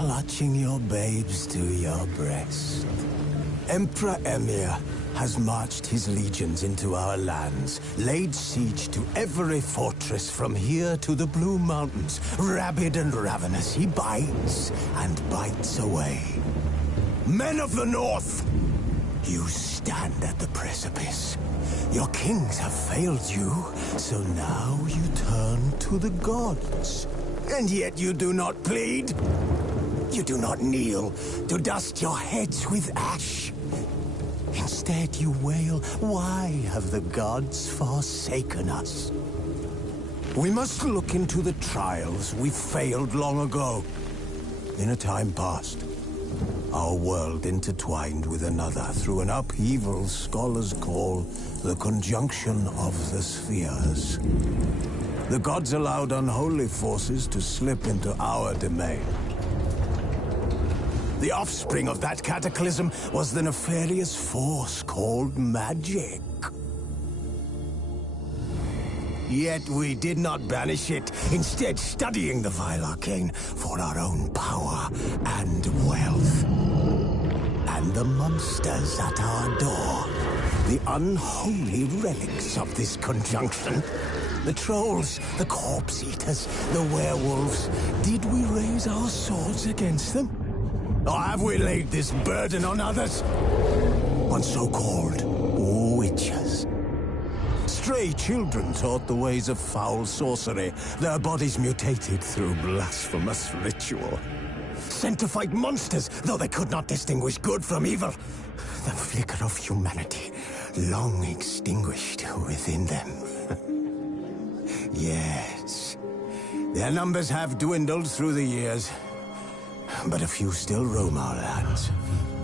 clutching your babes to your breast. Emperor Emir has marched his legions into our lands, laid siege to every fortress from here to the Blue Mountains. Rabid and ravenous, he bites and bites away. Men of the North, you stand at the precipice. Your kings have failed you, so now you turn to the gods. And yet you do not plead. You do not kneel to dust your heads with ash. Instead you wail, why have the gods forsaken us? We must look into the trials we failed long ago. In a time past, our world intertwined with another through an upheaval scholars call the conjunction of the spheres. The gods allowed unholy forces to slip into our domain. The offspring of that cataclysm was the nefarious force called magic. Yet we did not banish it, instead studying the vile arcane for our own power and wealth. And the monsters at our door, the unholy relics of this conjunction. The trolls, the corpse eaters, the werewolves. Did we raise our swords against them? Or have we laid this burden on others? On so-called witches. Stray children taught the ways of foul sorcery, their bodies mutated through blasphemous ritual. Sent to fight monsters, though they could not distinguish good from evil. The flicker of humanity, long extinguished within them. Yes, their numbers have dwindled through the years. But a few still roam our lands,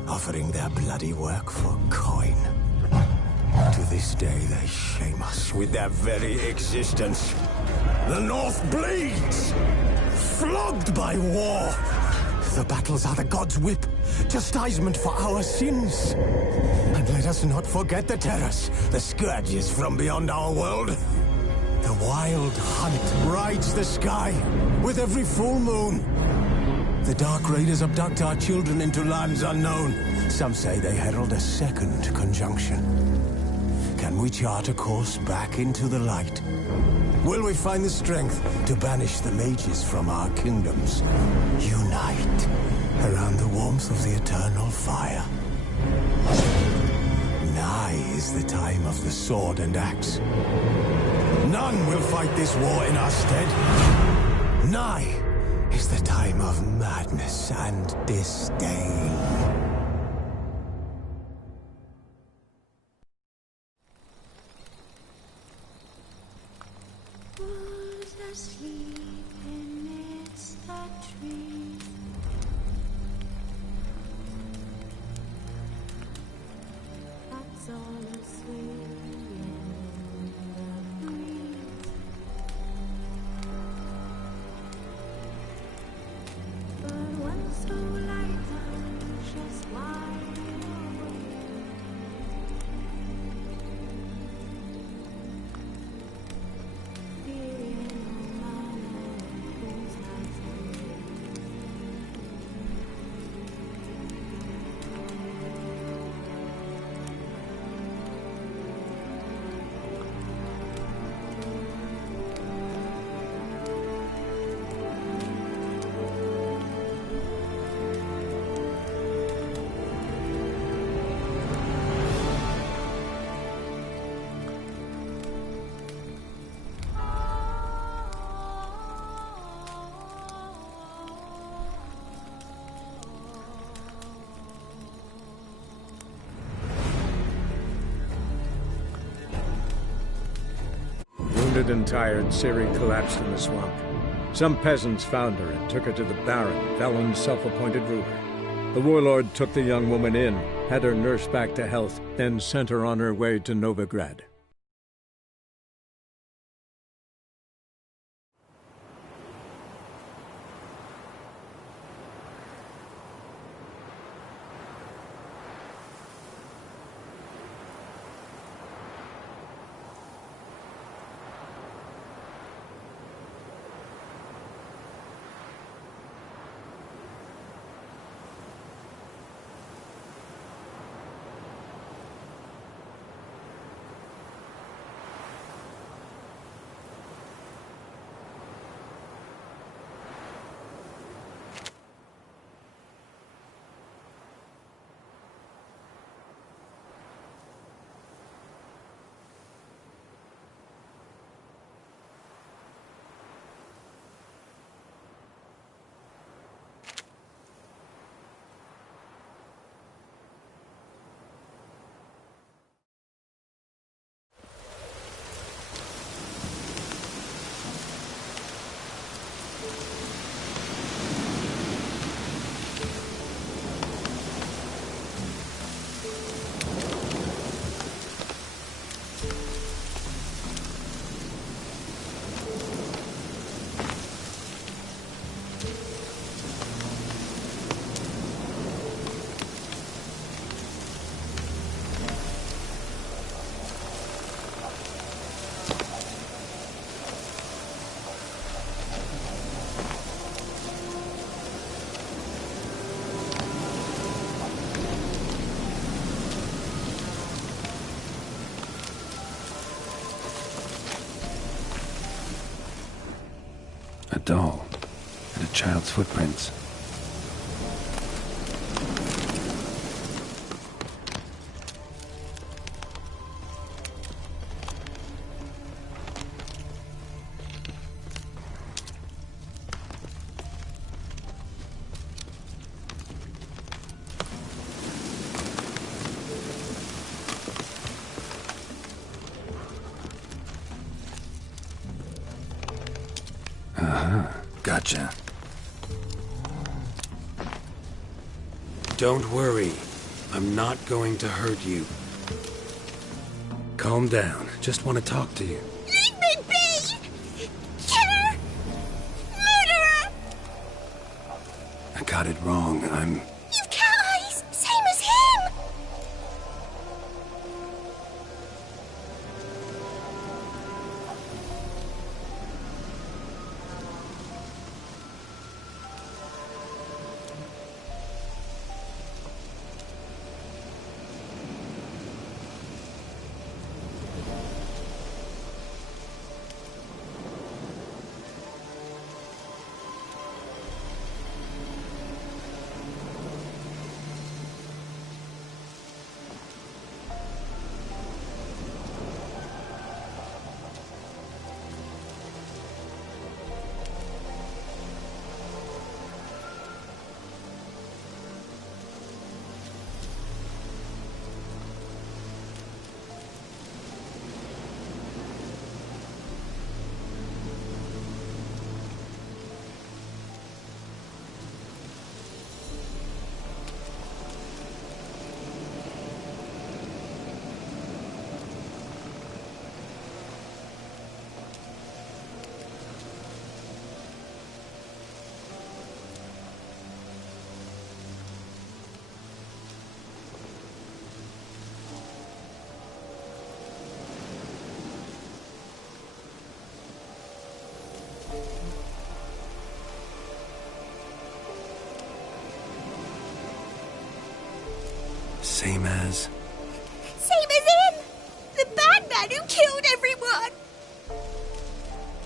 offering their bloody work for coin. To this day, they shame us with their very existence. The North bleeds, flogged by war. The battles are the gods' whip, chastisement for our sins. And let us not forget the terrors, the scourges from beyond our world. The wild hunt rides the sky with every full moon. The Dark Raiders abduct our children into lands unknown. Some say they herald a second conjunction. Can we chart a course back into the light? Will we find the strength to banish the mages from our kingdoms? Unite around the warmth of the eternal fire. Nigh is the time of the sword and axe. None will fight this war in our stead. Nigh is the time of madness and disdain. Who's asleep amidst the trees? That's all asleep in the breeze. But one so light just wide awake. Fearing no man whose hands Wounded and tired, Ciri collapsed in the swamp. Some peasants found her and took her to the Baron, Velen's self-appointed ruler. The warlord took the young woman in, had her nursed back to health, then sent her on her way to Novigrad. A doll. And a child's footprints. Gotcha. Don't worry. I'm not going to hurt you. Calm down. Just want to talk to you. Leave me be! Killer! Murderer! I got it wrong. You've cat eyes! Same as him! Same as... Same as him! The bad man who killed everyone!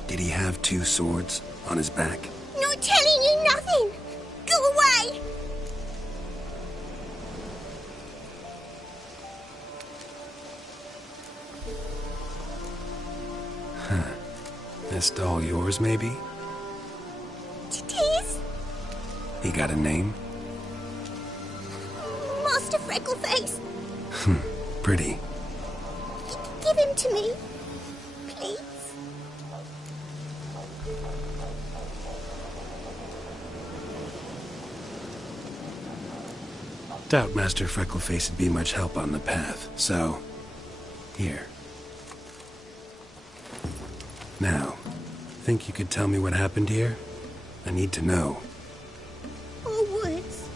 Did he have 2 swords on his back? Not telling you nothing! Go away! This doll yours, maybe? It is? He got a name? Master Freckleface. Pretty. Give him to me. Please. Doubt Master Freckleface would be much help on the path, so... Here. Now, think you could tell me what happened here? I need to know. Our woods.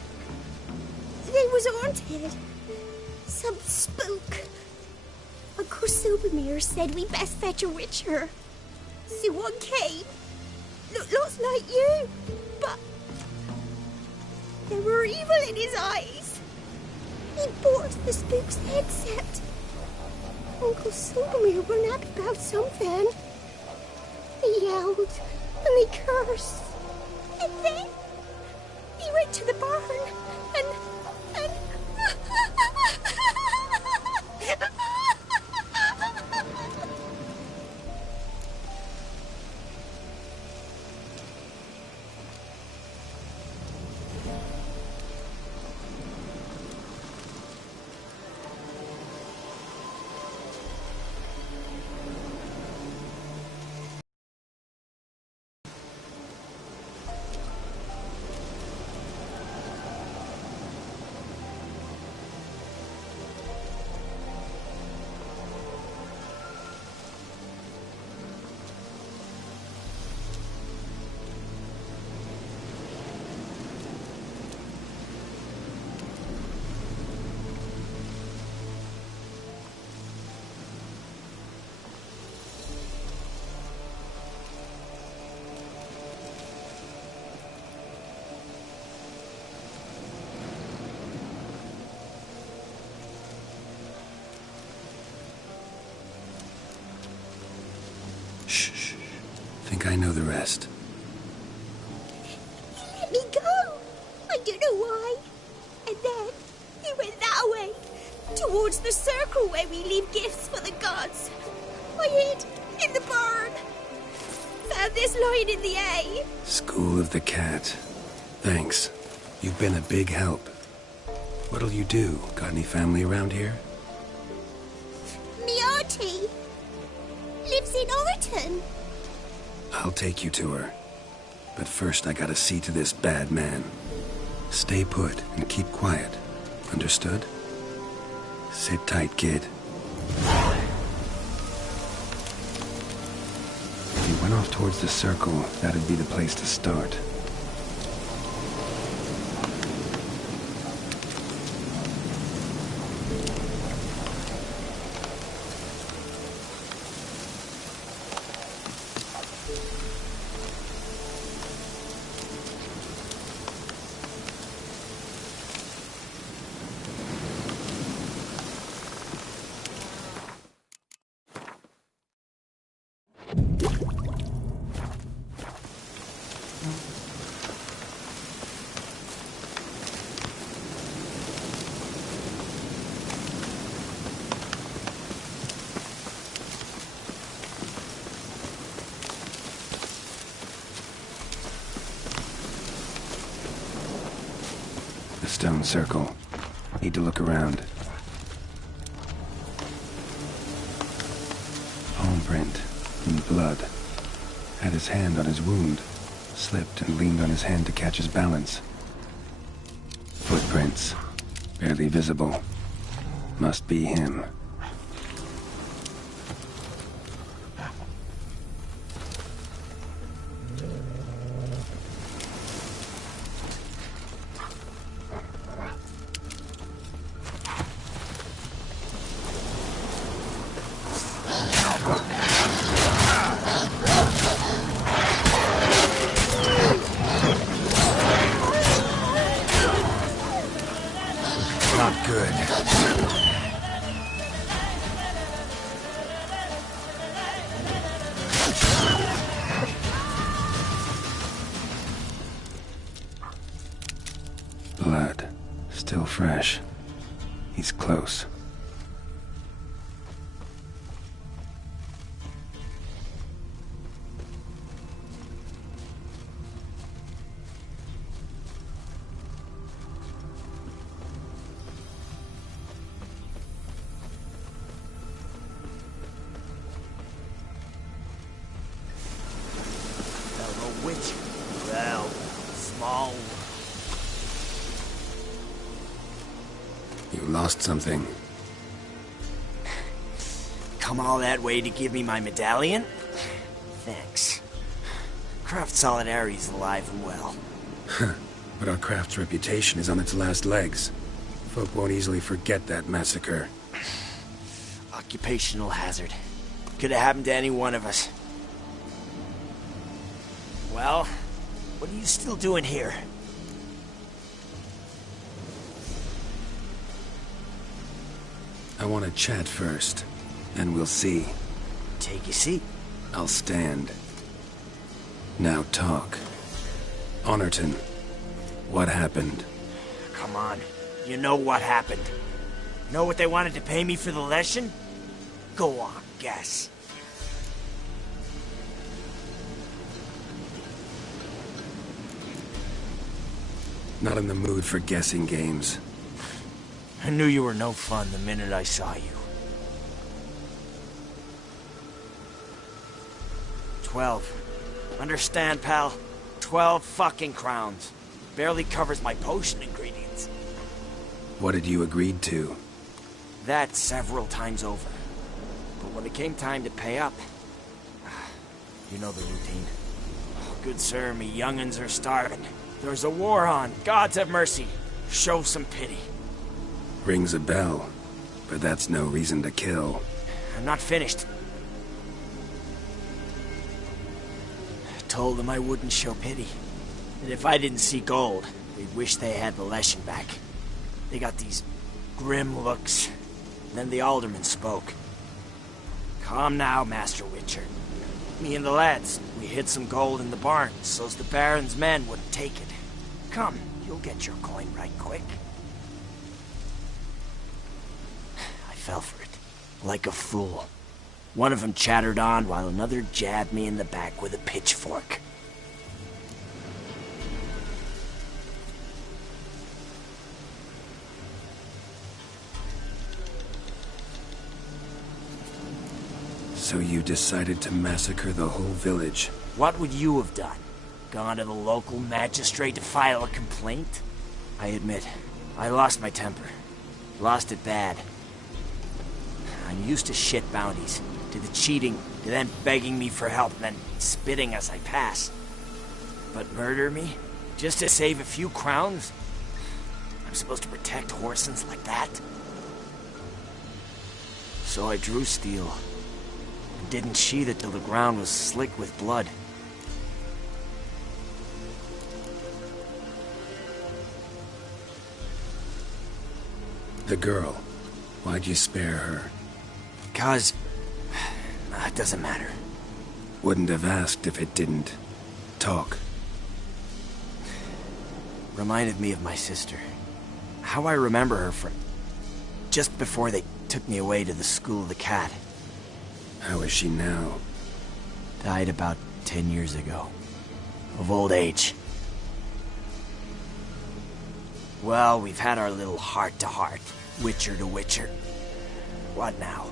They was haunted. Some spook. Uncle Silvermere said we best fetch a witcher. So one came. Looks like you, but there were evil in his eyes. He bought the spook's headset. Uncle Silvermere run up about something. He yelled and he cursed. And then he went to the barn and Shh. Think I know the rest. where we leave gifts for the gods. I hid in the barn. Found this lying in the hay. School of the Cat. Thanks. You've been a big help. What'll you do? Got any family around here? Me auntie lives in Orton. I'll take you to her. But first I gotta see to this bad man. Stay put and keep quiet. Understood? Sit tight, kid. If you went off towards the circle, that'd be the place to start. The stone circle. Need to look around. Palm print in blood. Had his hand on his wound. Slipped and leaned on his hand to catch his balance. Footprints. Barely visible. Must be him. Not good. Blood. Still fresh. He's close. Which? Well, small. You lost something. Come all that way to give me my medallion? Thanks. Craft Solidarity's alive and well. But our craft's reputation is on its last legs. Folk won't easily forget that massacre. Occupational hazard. Could have happened to any one of us. Well, what are you still doing here? I want to chat first, and we'll see. Take your seat. I'll stand. Now talk. Honorton, what happened? Come on. You know what happened. Know what they wanted to pay me for the lesson? Go on, guess. Not in the mood for guessing games. I knew you were no fun the minute I saw you. 12. Understand, pal? 12 fucking crowns. Barely covers my potion ingredients. What did you agree to? That several times over. But when it came time to pay up... You know the routine. Oh, good sir, me young'uns are starving. There's a war on. Gods have mercy. Show some pity. Rings a bell, but that's no reason to kill. I'm not finished. I told them I wouldn't show pity. And if I didn't see gold, they'd wish they had the lesson back. They got these grim looks. Then the alderman spoke. Come now, Master Witcher. Me and the lads, we hid some gold in the barn, so's the Baron's men wouldn't take it. Come, you'll get your coin right quick. I fell for it. like a fool. One of them chattered on while another jabbed me in the back with a pitchfork. So you decided to massacre the whole village? What would you have done? Gone to the local magistrate to file a complaint? I admit, I lost my temper. Lost it bad. I'm used to shit bounties, to the cheating, to them begging me for help, and then spitting as I pass. But murder me? Just to save a few crowns? I'm supposed to protect Horsens like that? So I drew steel. And didn't sheathe it till the ground was slick with blood. The girl. Why'd you spare her? Because... it doesn't matter. Wouldn't have asked if it didn't talk. Reminded me of my sister. How I remember her from... just before they took me away to the School of the Cat. How is she now? Died about 10 years ago. Of old age. Well, we've had our little heart-to-heart. Witcher to Witcher. What now?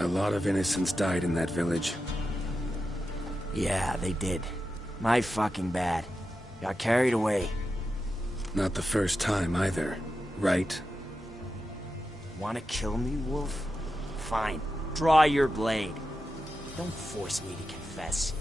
A lot of innocents died in that village. Yeah, they did. My fucking bad. Got carried away. Not the first time either, right? Wanna kill me, Wolf? Fine. Draw your blade. Don't force me to confess.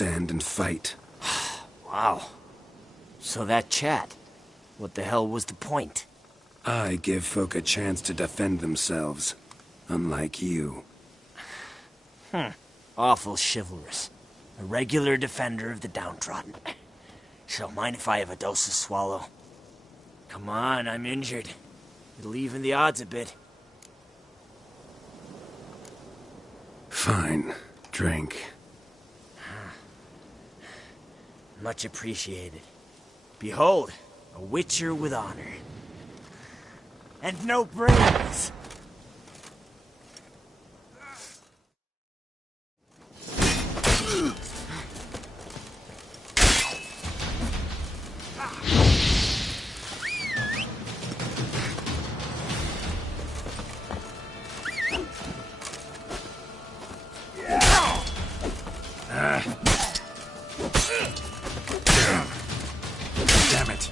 stand and fight. Wow. So that chat, what the hell was the point? I give folk a chance to defend themselves, unlike you. Awful chivalrous. A regular defender of the downtrodden. So mind if I have a dose to swallow? Come on, I'm injured. It'll even the odds a bit. Fine. Drink. Much appreciated. Behold, a witcher with honor. And no brains! Damn it.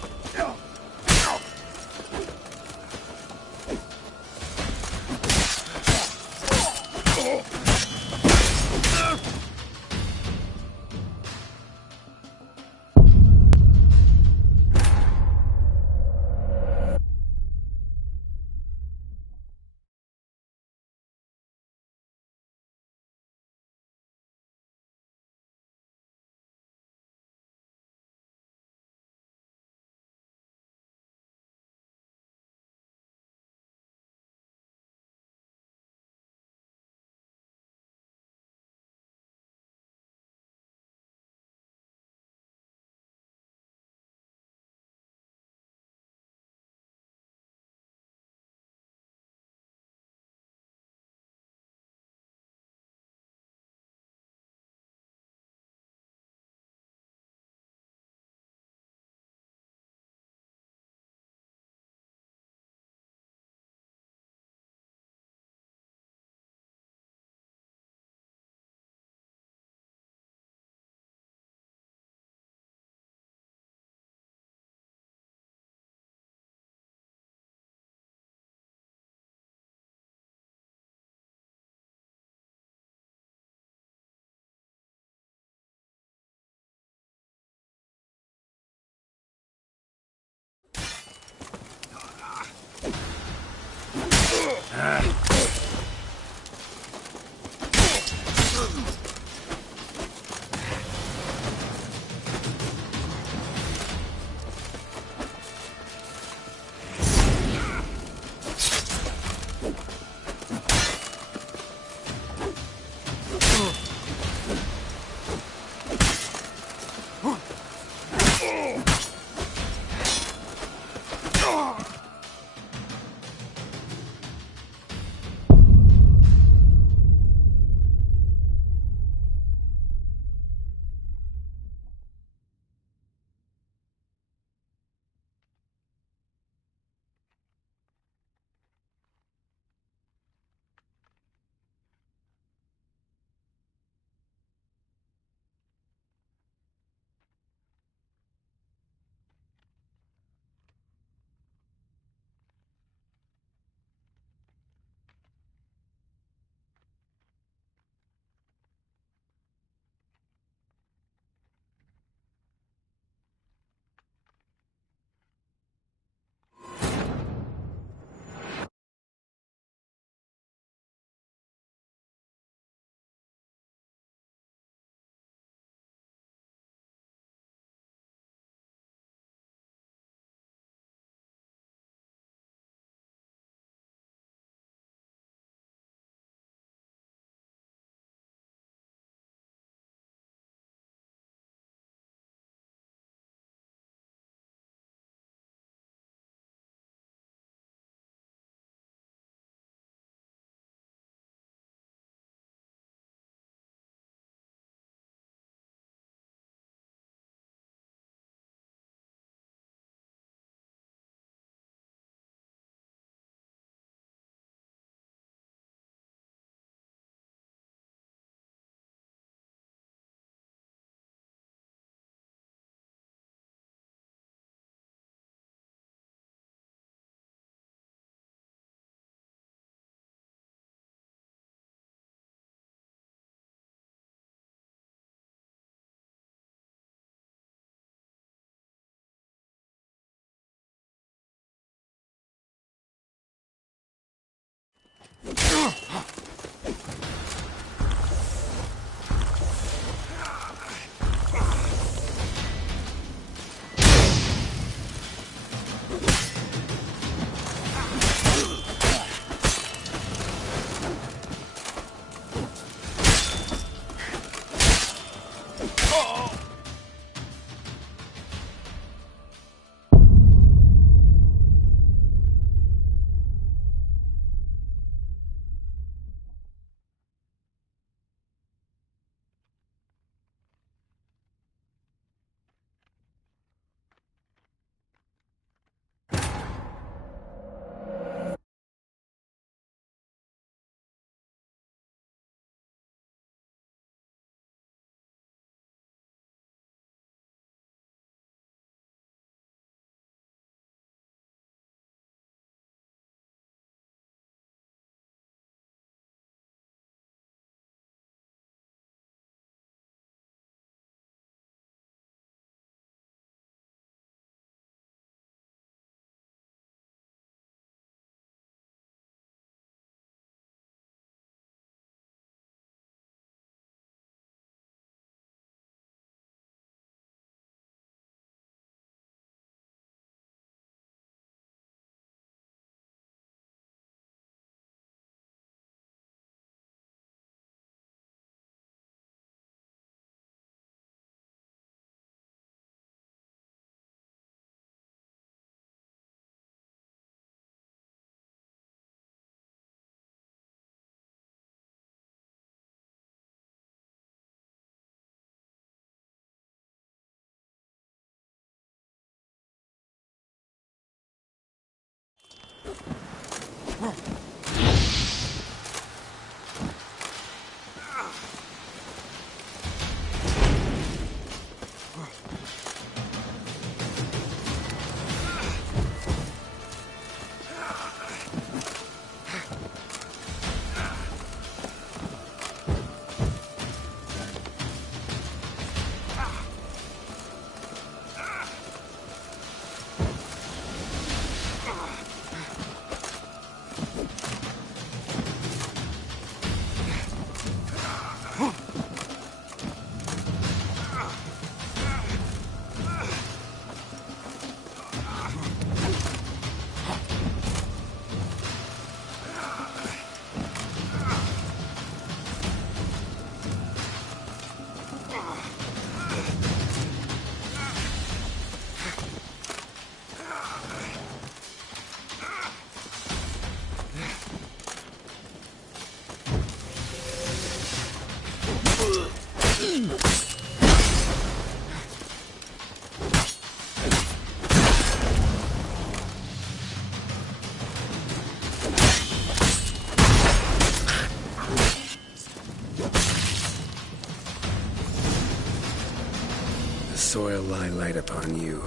my light upon you.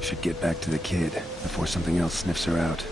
Should get back to the kid before something else sniffs her out.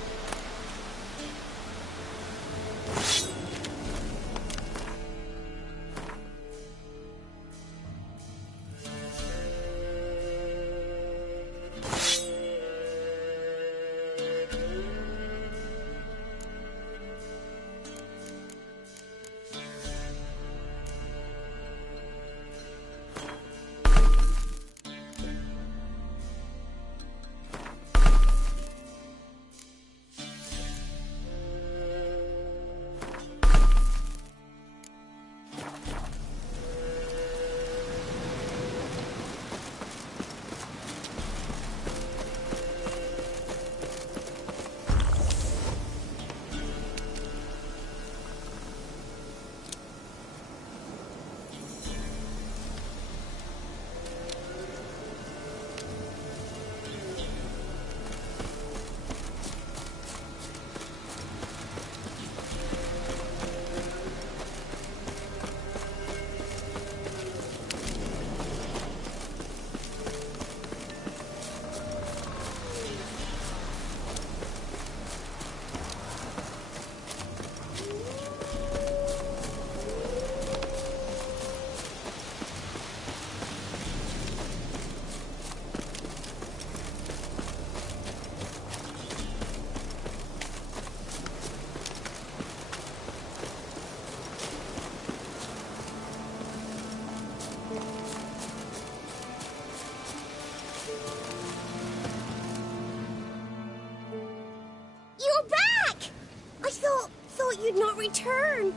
You'd not return.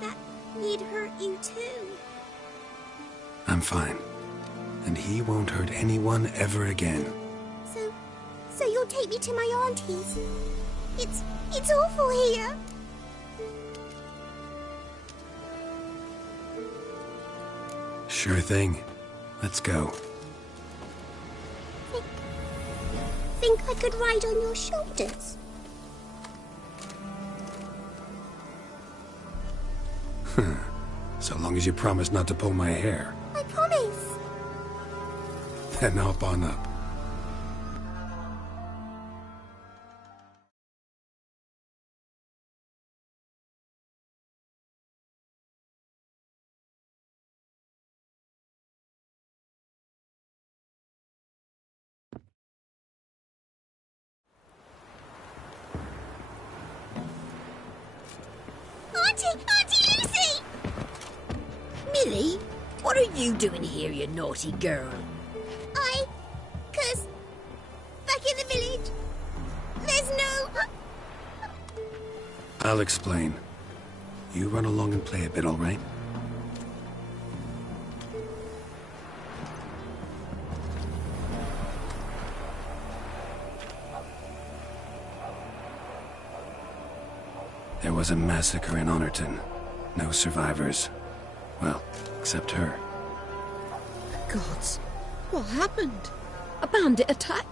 That he'd hurt you too. I'm fine. And he won't hurt anyone ever again. So you'll take me to my auntie's? It's awful here. Sure thing. Let's go. Think I could ride on your shoulders? So long as you promise not to pull my hair. I promise. Then hop on up. Auntie Lucy! Millie, what are you doing here, you naughty girl? 'Cause back in the village, there's no... I'll explain. You run along and play a bit, all right? There was a massacre in Honorton. No survivors. Well, except her. Gods, what happened? A bandit attack?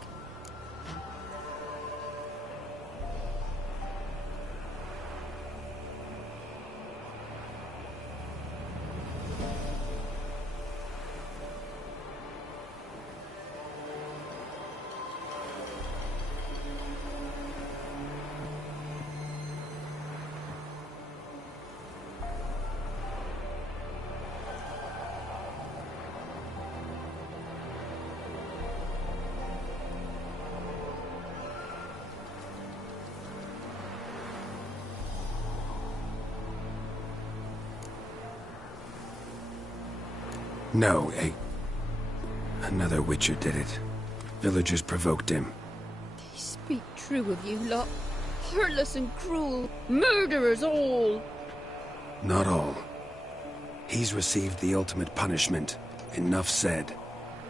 No, another Witcher did it. Villagers provoked him. They speak true of you lot. Heartless and cruel. Murderers all. Not all. He's received the ultimate punishment. Enough said.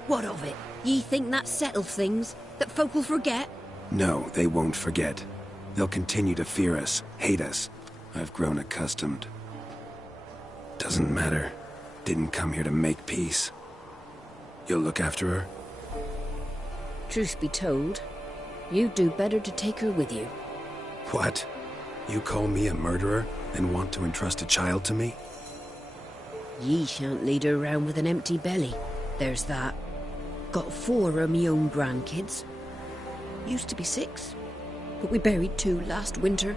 What of it? Ye think that settles things? That folk will forget? No, they won't forget. They'll continue to fear us, hate us. I've grown accustomed. Doesn't matter. Didn't come here to make peace. You'll look after her? Truth be told, you'd do better to take her with you. What? You call me a murderer and want to entrust a child to me? Ye shan't lead her around with an empty belly. There's that. got 4 of me own grandkids. Used to be 6, but we buried 2 last winter.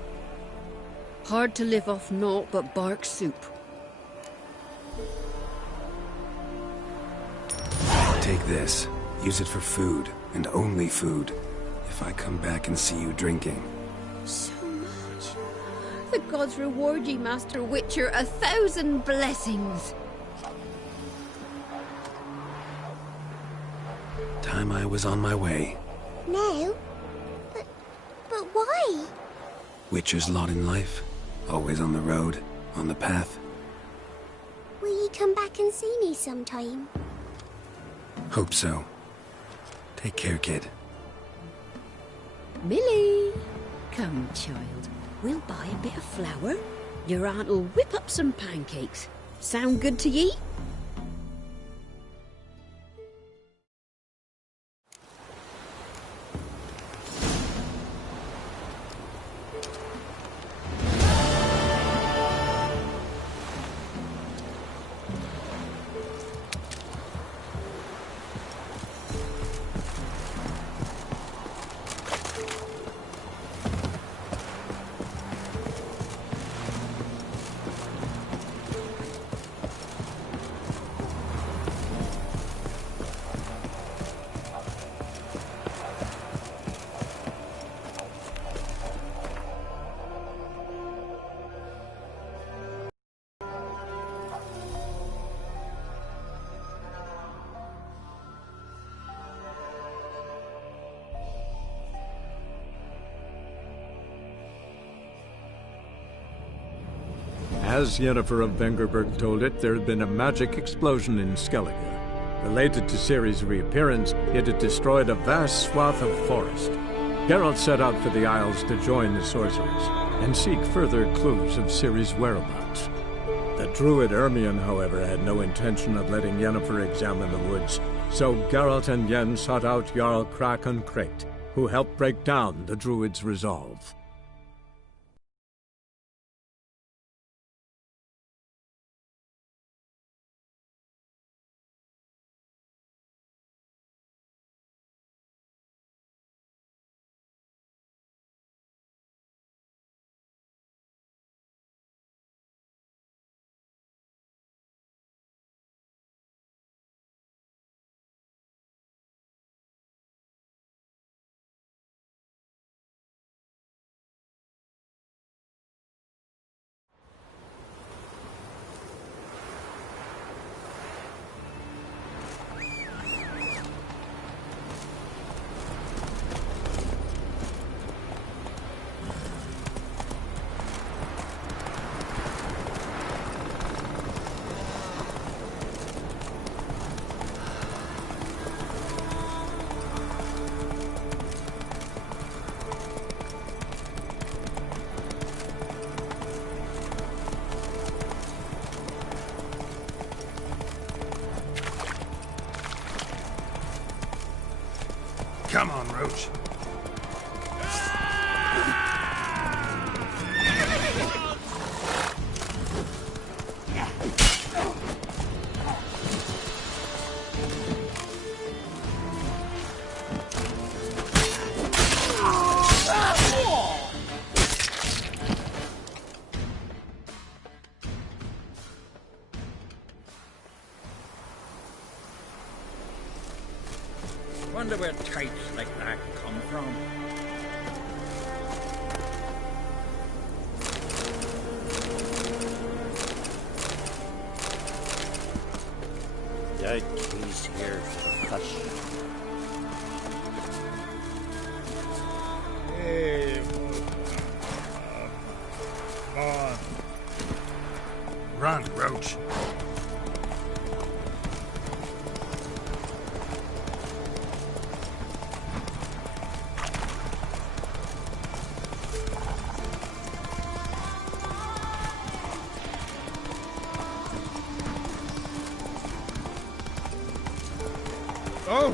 Hard to live off naught but bark soup. Take this. Use it for food, and only food. If I come back and see you drinking. So much. The gods reward ye, Master Witcher, 1,000 blessings. Time I was on my way. No? But why? Witcher's lot in life. Always on the road, on the path. Will you come back and see me sometime? Hope so. Take care, kid. Millie! Come, child. We'll buy a bit of flour. Your aunt'll whip up some pancakes. Sound good to ye? As Yennefer of Vengerberg told it, there had been a magic explosion in Skellige. Related to Ciri's reappearance, it had destroyed a vast swath of forest. Geralt set out for the Isles to join the sorcerers and seek further clues of Ciri's whereabouts. The druid Ermion, however, had no intention of letting Yennefer examine the woods, so Geralt and Yen sought out Jarl Krakon Krayt, who helped break down the druid's resolve. Come on, Roach. Wonder where types like that come from. He's here for us. Hey, come on. Run, Roach. Oh!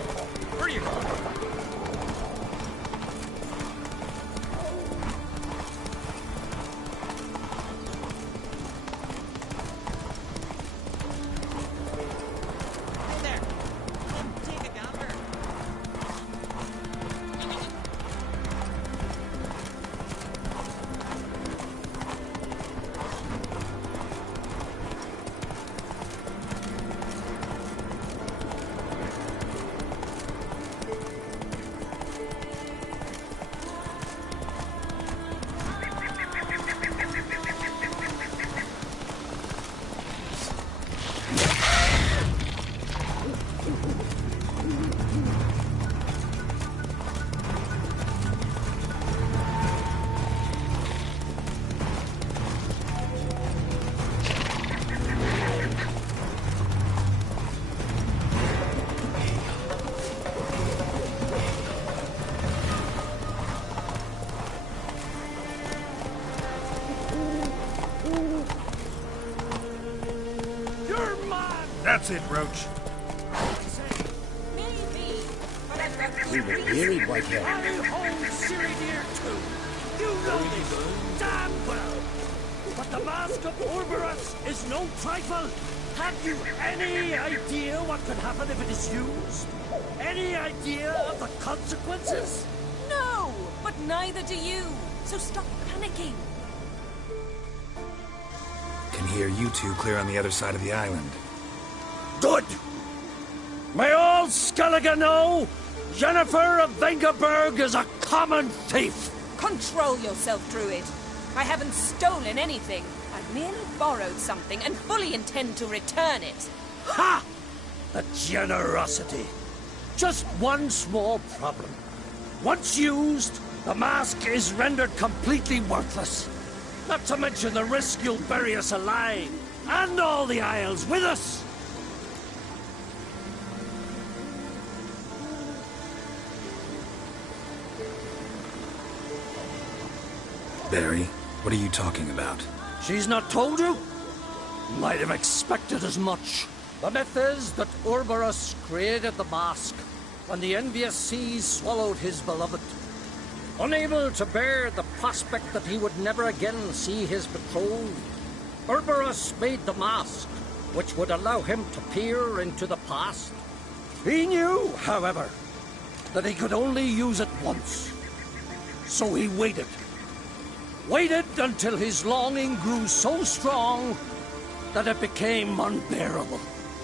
That's it, Roach. We were weary, Whitehead. I hold Ciri dear too. You know this damn well. But the Mask of Orberus is no trifle. Have you any idea what could happen if it is used? Any idea of the consequences? No, but neither do you. So stop panicking. Can hear you two clear on the other side of the island. Good. May all Skellige know Jennifer of Vengerberg is a common thief. Control yourself, Druid. I haven't stolen anything. I've merely borrowed something and fully intend to return it. Ha! The generosity. Just one small problem. Once used, the mask is rendered completely worthless. Not to mention the risk you'll bury us alive, and all the Isles with us. Barry, what are you talking about? She's not told you? Might have expected as much. The myth is that Orberus created the mask when the envious seas swallowed his beloved. Unable to bear the prospect that he would never again see his betrothed, Orberus made the mask, which would allow him to peer into the past. He knew, however, that he could only use it once. So he waited. Waited until his longing grew so strong that it became unbearable.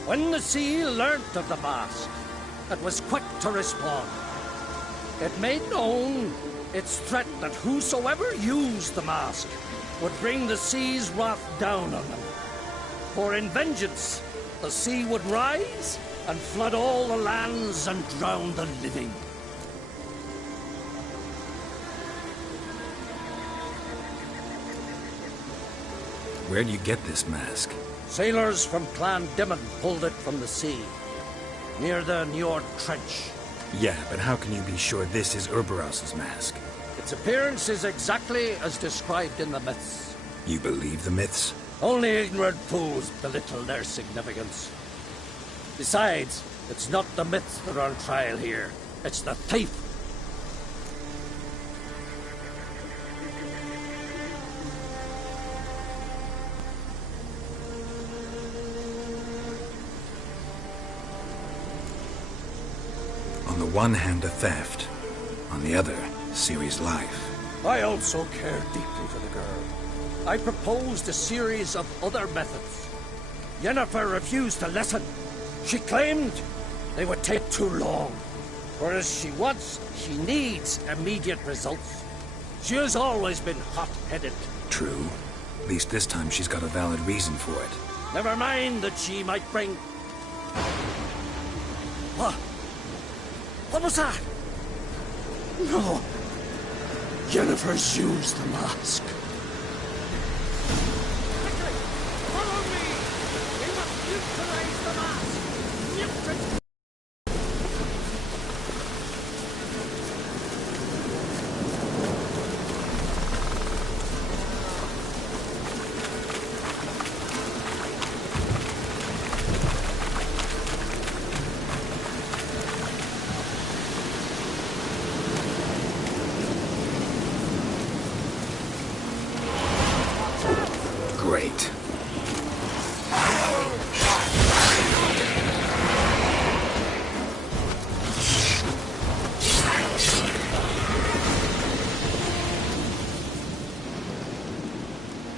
When the sea learnt of the mask, it was quick to respond. It made known its threat that whosoever used the mask would bring the sea's wrath down on them. For in vengeance, the sea would rise and flood all the lands and drown the living. Where do you get this mask? Sailors from Clan Dimon pulled it from the sea, near the Njord Trench. Yeah, but how can you be sure this is Urberos's mask? Its appearance is exactly as described in the myths. You believe the myths? Only ignorant fools belittle their significance. Besides, it's not the myths that are on trial here. It's the thief. On the one hand, a theft. On the other, Ciri's life. I also care deeply for the girl. I proposed a series of other methods. Yennefer refused to listen. She claimed they would take too long. Whereas she needs immediate results. She has always been hot-headed. True. At least this time she's got a valid reason for it. Never mind that she might bring... What? What was that? No. Yennefer's used the mask. Quickly! Follow me! We must neutralize the mask! Neutralize... Great.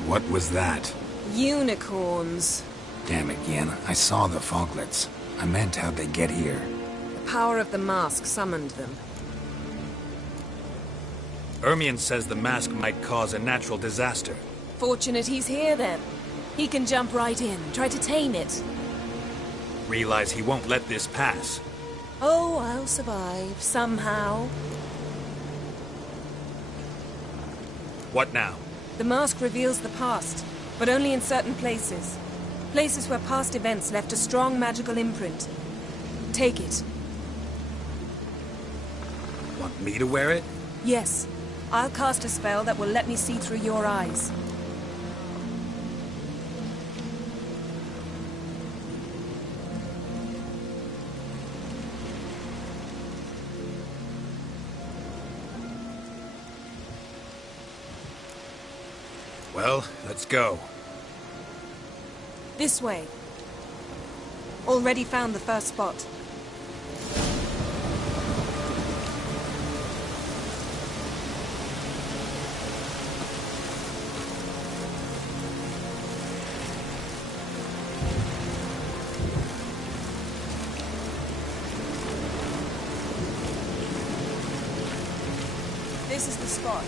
What was that? Unicorns. Damn it, Yen. I saw the foglets. I meant how'd they get here? The power of the mask summoned them. Ermion says the mask might cause a natural disaster. Fortunate he's here, then. He can jump right in, try to tame it. Realize he won't let this pass. Oh, I'll survive, somehow. What now? The mask reveals the past, but only in certain places. Places where past events left a strong magical imprint. Take it. Want me to wear it? Yes. I'll cast a spell that will let me see through your eyes. Well, let's go. This way. Already found the first spot. This is the spot.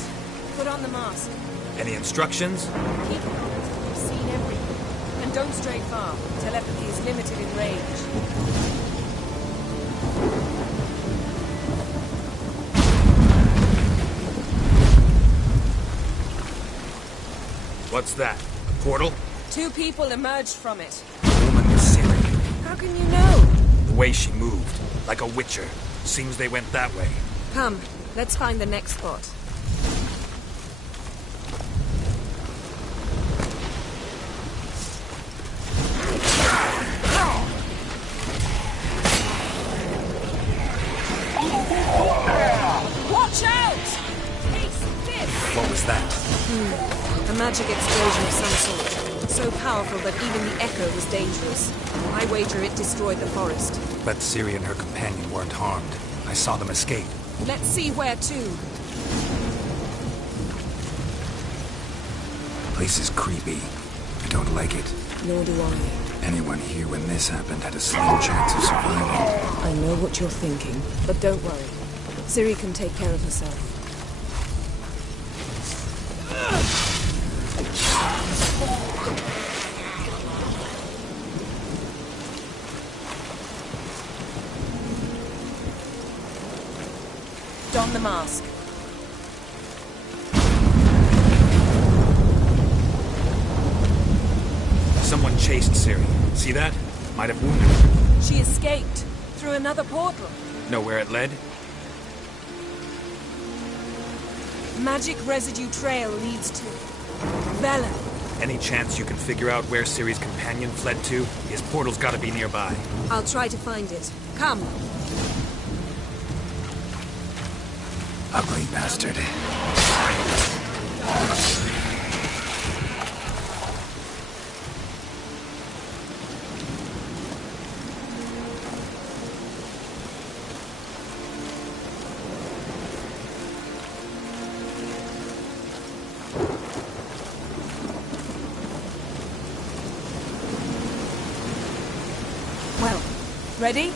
Put on the mask. Any instructions? Keep it on until you've seen everything. And don't stray far. Telepathy is limited in range. What's that? A portal? 2 people emerged from it. The woman was Siri. How can you know? The way she moved, like a witcher. Seems they went that way. Come, let's find the next spot. Watch out! Taste this! What was that? A magic explosion of some sort. So powerful that even the echo was dangerous. I wager it destroyed the forest. But Siri and her companion weren't harmed. I saw them escape. Let's see where to. Place is creepy. I don't like it. Nor do I. Anyone here when this happened had a slim chance of surviving. I know what you're thinking, but don't worry. Ciri can take care of herself. Don the mask. Someone chased Ciri. See that? Might have wounded her. She escaped through another portal. Know where it led? Magic residue trail leads to Velen. Any chance you can figure out where Ciri's companion fled to? His portal's gotta be nearby. I'll try to find it. Come. Ugly bastard. Well, ready?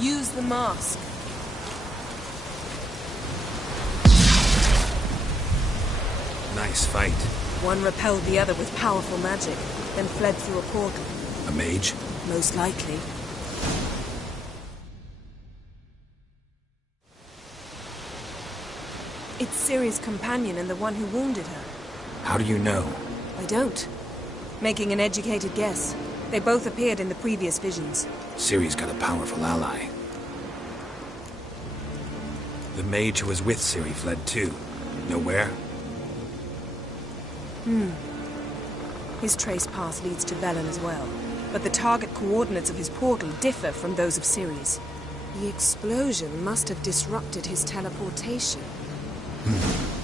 Use the mask. Nice fight. One repelled the other with powerful magic, then fled through a portal. A mage? Most likely. It's Ciri's companion and the one who wounded her. How do you know? I don't. Making an educated guess. They both appeared in the previous visions. Ciri's got a powerful ally. The mage who was with Ciri fled too. Know where? His trace path leads to Velen as well. But the target coordinates of his portal differ from those of Ciri's. The explosion must have disrupted his teleportation.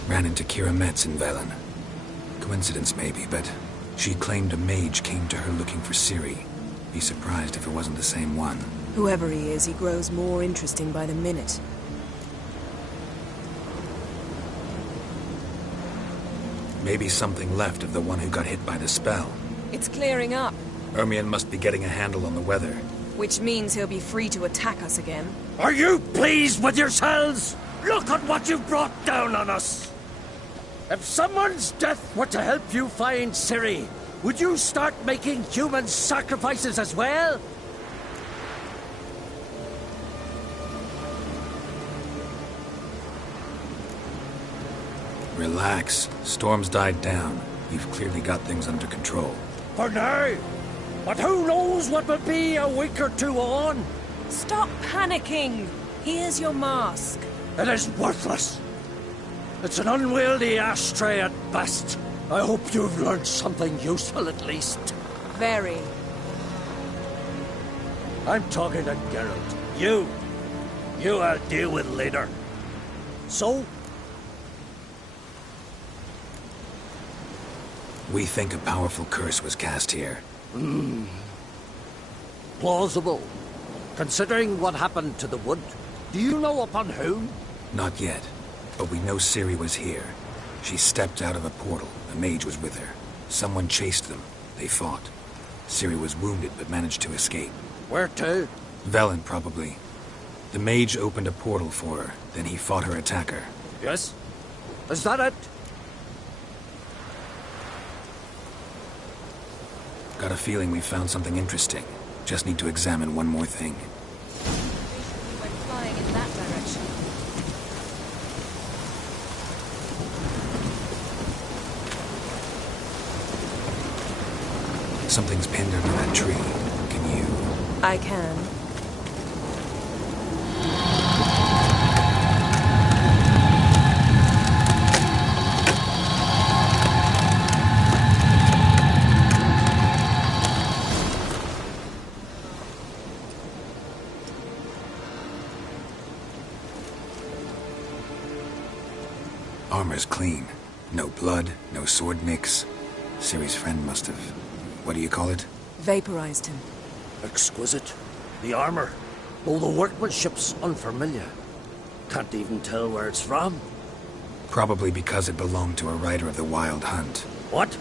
Ran into Kira Metz in Velen. Coincidence maybe, but she claimed a mage came to her looking for Ciri. Be surprised if it wasn't the same one. Whoever he is, he grows more interesting by the minute. Maybe something left of the one who got hit by the spell. It's clearing up, Ermion must be getting a handle on the weather. which means he'll be free to attack us again. Are you pleased with yourselves? Look at what you've brought down on us! If someone's death were to help you find Ciri, would you start making human sacrifices as well? Relax. Storm's died down. You've clearly got things under control. For now. But who knows what will be a week or two on? Stop panicking! Here's your mask. It is worthless. It's an unwieldy ashtray at best. I hope you've learned something useful at least. Very. I'm talking to Geralt. You I'll deal with later. So? We think a powerful curse was cast here. Plausible. Considering what happened to the wood, do you know upon whom? Not yet, but we know Ciri was here. She stepped out of a portal. A mage was with her. Someone chased them. They fought. Ciri was wounded but managed to escape. Where to? Velen, probably. The mage opened a portal for her, then he fought her attacker. Yes? Is that it? Got a feeling we found something interesting. Just need to examine one more thing. We went flying in that direction. Something's pinned under that tree. Can you... I can. Armor's clean. No blood, no sword nicks. Ciri's friend must have... what do you call it? Vaporized him. Exquisite. The armor. Though the workmanship's unfamiliar. Can't even tell where it's from. Probably because it belonged to a rider of the Wild Hunt. What?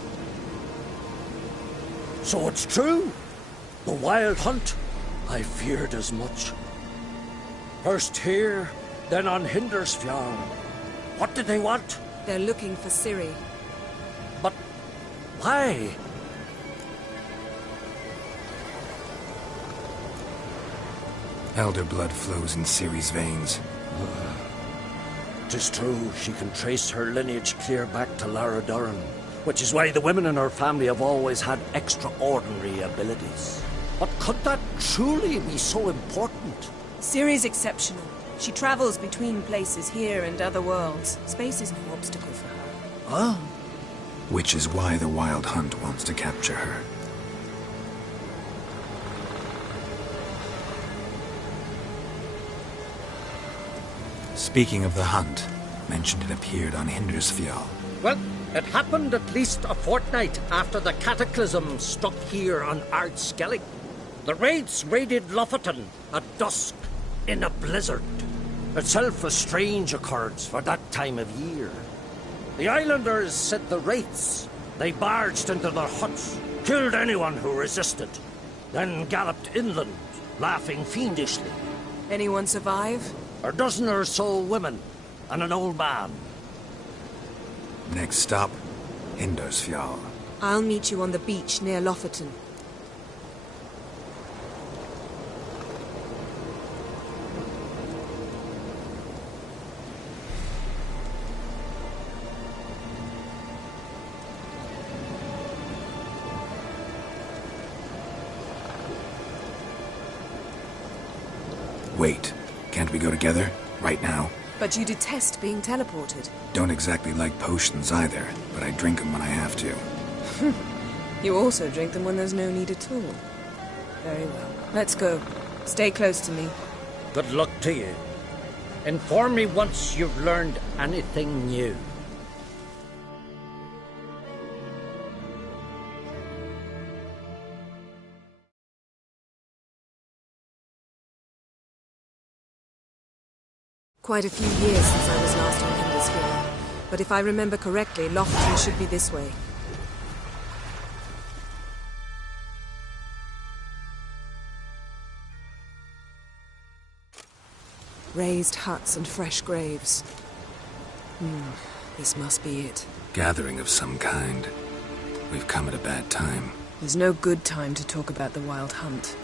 So it's true? The Wild Hunt? I feared as much. First here, then on Hindersfjord. What did they want? They're looking for Ciri. But why? Elder blood flows in Ciri's veins. 'Tis true, she can trace her lineage clear back to Lara Doran, which is why the women in her family have always had extraordinary abilities. But could that truly be so important? Ciri's exceptional. She travels between places here and other worlds. Space is no obstacle for her. Huh? Which is why the Wild Hunt wants to capture her. Speaking of the hunt, mentioned it appeared on Hindersfjall. Well, it happened at least a fortnight after the cataclysm struck here on Ardskellig. The raids raided Lofoten at dusk in a blizzard. Itself a strange occurrence for that time of year. The islanders said the wraiths. They barged into their huts, killed anyone who resisted, then galloped inland, laughing fiendishly. Anyone survive? A dozen or so women, and an old man. Next stop, Hindarsfjall. I'll meet you on the beach near Lofoten. Wait, can't we go together? Right now? But you detest being teleported. Don't exactly like potions either, but I drink them when I have to. You also drink them when there's no need at all. Very well. Let's go. Stay close to me. Good luck to you. Inform me once you've learned anything new. Quite a few years since I was last on Hindarsfjall. But if I remember correctly, Lofoten should be this way. Raised huts and fresh graves. This must be it. Gathering of some kind. We've come at a bad time. There's no good time to talk about the Wild Hunt.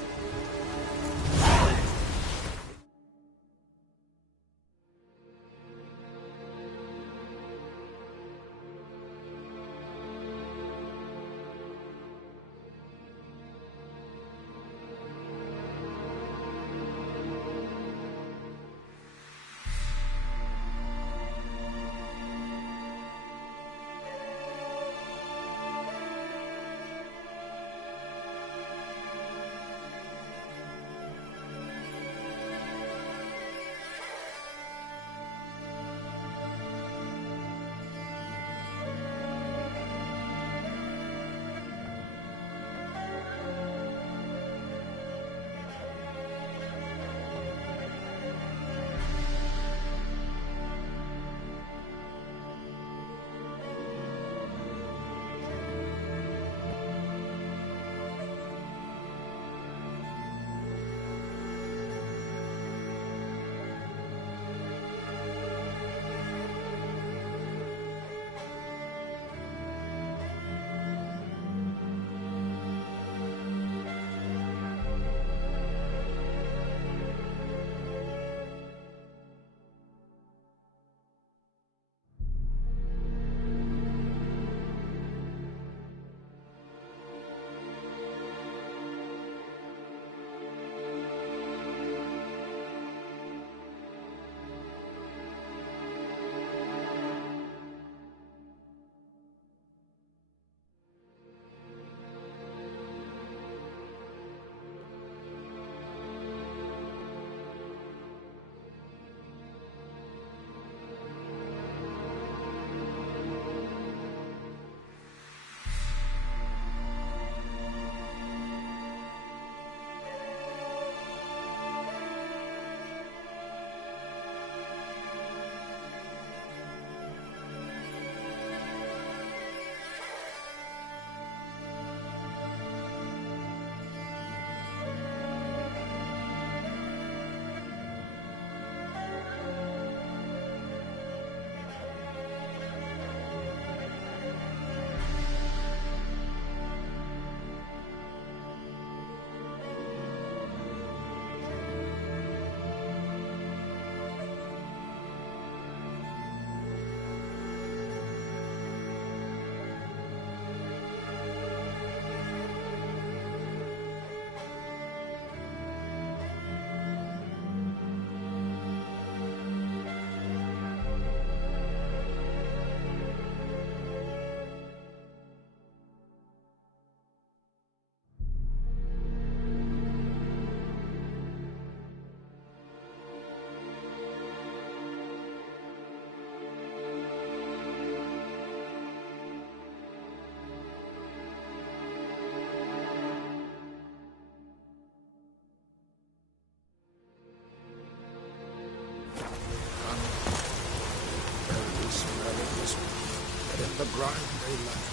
The ground they lie.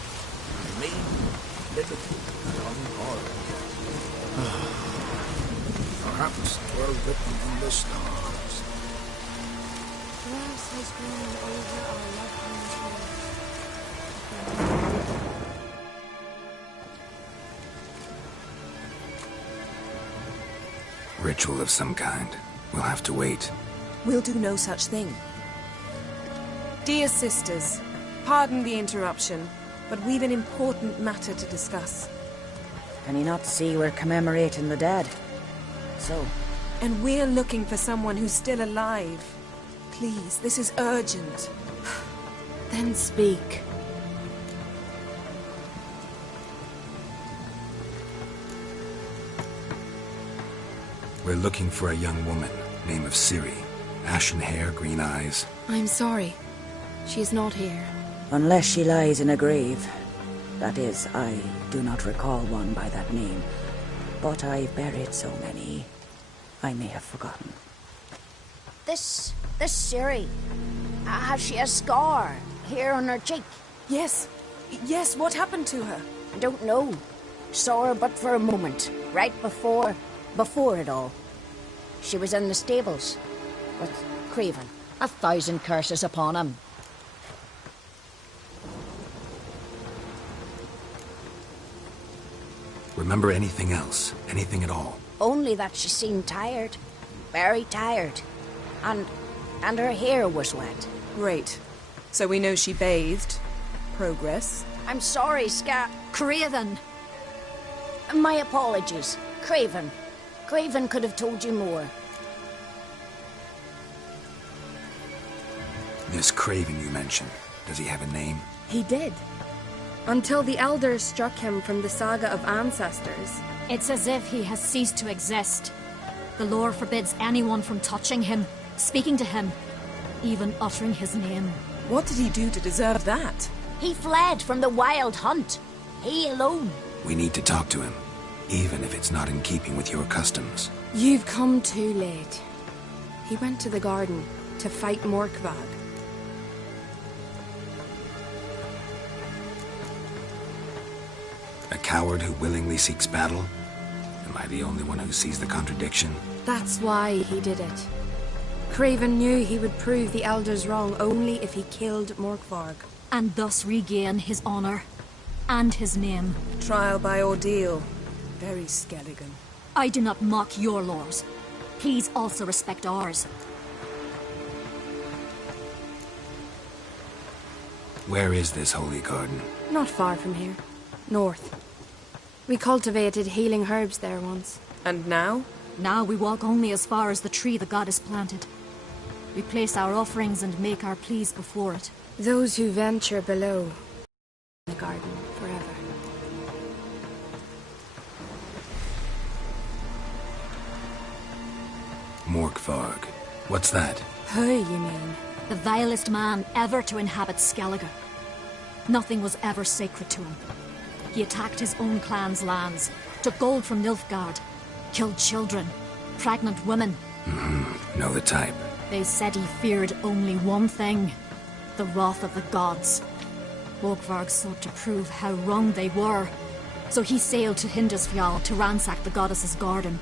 Me, little young horror. Perhaps 'twere written in the stars. Grass has grown over our loved one's grave. Ritual of some kind. We'll have to wait. We'll do no such thing. Dear sisters, pardon the interruption, but we've an important matter to discuss. Can you not see we're commemorating the dead? So? And we're looking for someone who's still alive. Please, this is urgent. Then speak. We're looking for a young woman, name of Ciri. Ashen hair, green eyes. I'm sorry. She is not here. Unless she lies in a grave. That is, I do not recall one by that name. But I've buried so many, I may have forgotten. This Ciri, has she a scar here on her cheek? Yes, what happened to her? I don't know. Saw her but for a moment, right before it all. She was in the stables with Craven. 1,000 curses upon him. Remember anything else? Anything at all? Only that she seemed tired. Very tired. And her hair was wet. Great. So we know she bathed. Progress. I'm sorry, Craven. My apologies. Craven. Craven could have told you more. This Craven you mentioned, does he have a name? He did. Until the Elders struck him from the saga of ancestors. It's as if he has ceased to exist. The lore forbids anyone from touching him, speaking to him, even uttering his name. What did he do to deserve that? He fled from the Wild Hunt. He alone. We need to talk to him, even if it's not in keeping with your customs. You've come too late. He went to the garden to fight Morkvag. A coward who willingly seeks battle? Am I the only one who sees the contradiction? That's why he did it. Craven knew he would prove the Elders wrong only if he killed Morkvarg. And thus regain his honor. And his name. Trial by ordeal. Very Skelligan. I do not mock your laws. Please also respect ours. Where is this holy garden? Not far from here. North. We cultivated healing herbs there once. And now? Now we walk only as far as the tree the goddess planted. We place our offerings and make our pleas before it. Those who venture below the garden forever. Morkvarg. What's that? Who, you mean? The vilest man ever to inhabit Skellige. Nothing was ever sacred to him. He attacked his own clan's lands, took gold from Nilfgaard, killed children, pregnant women. Know the type. They said he feared only one thing, the wrath of the gods. Morkvarg sought to prove how wrong they were, so he sailed to Hindisfjall to ransack the goddess's garden.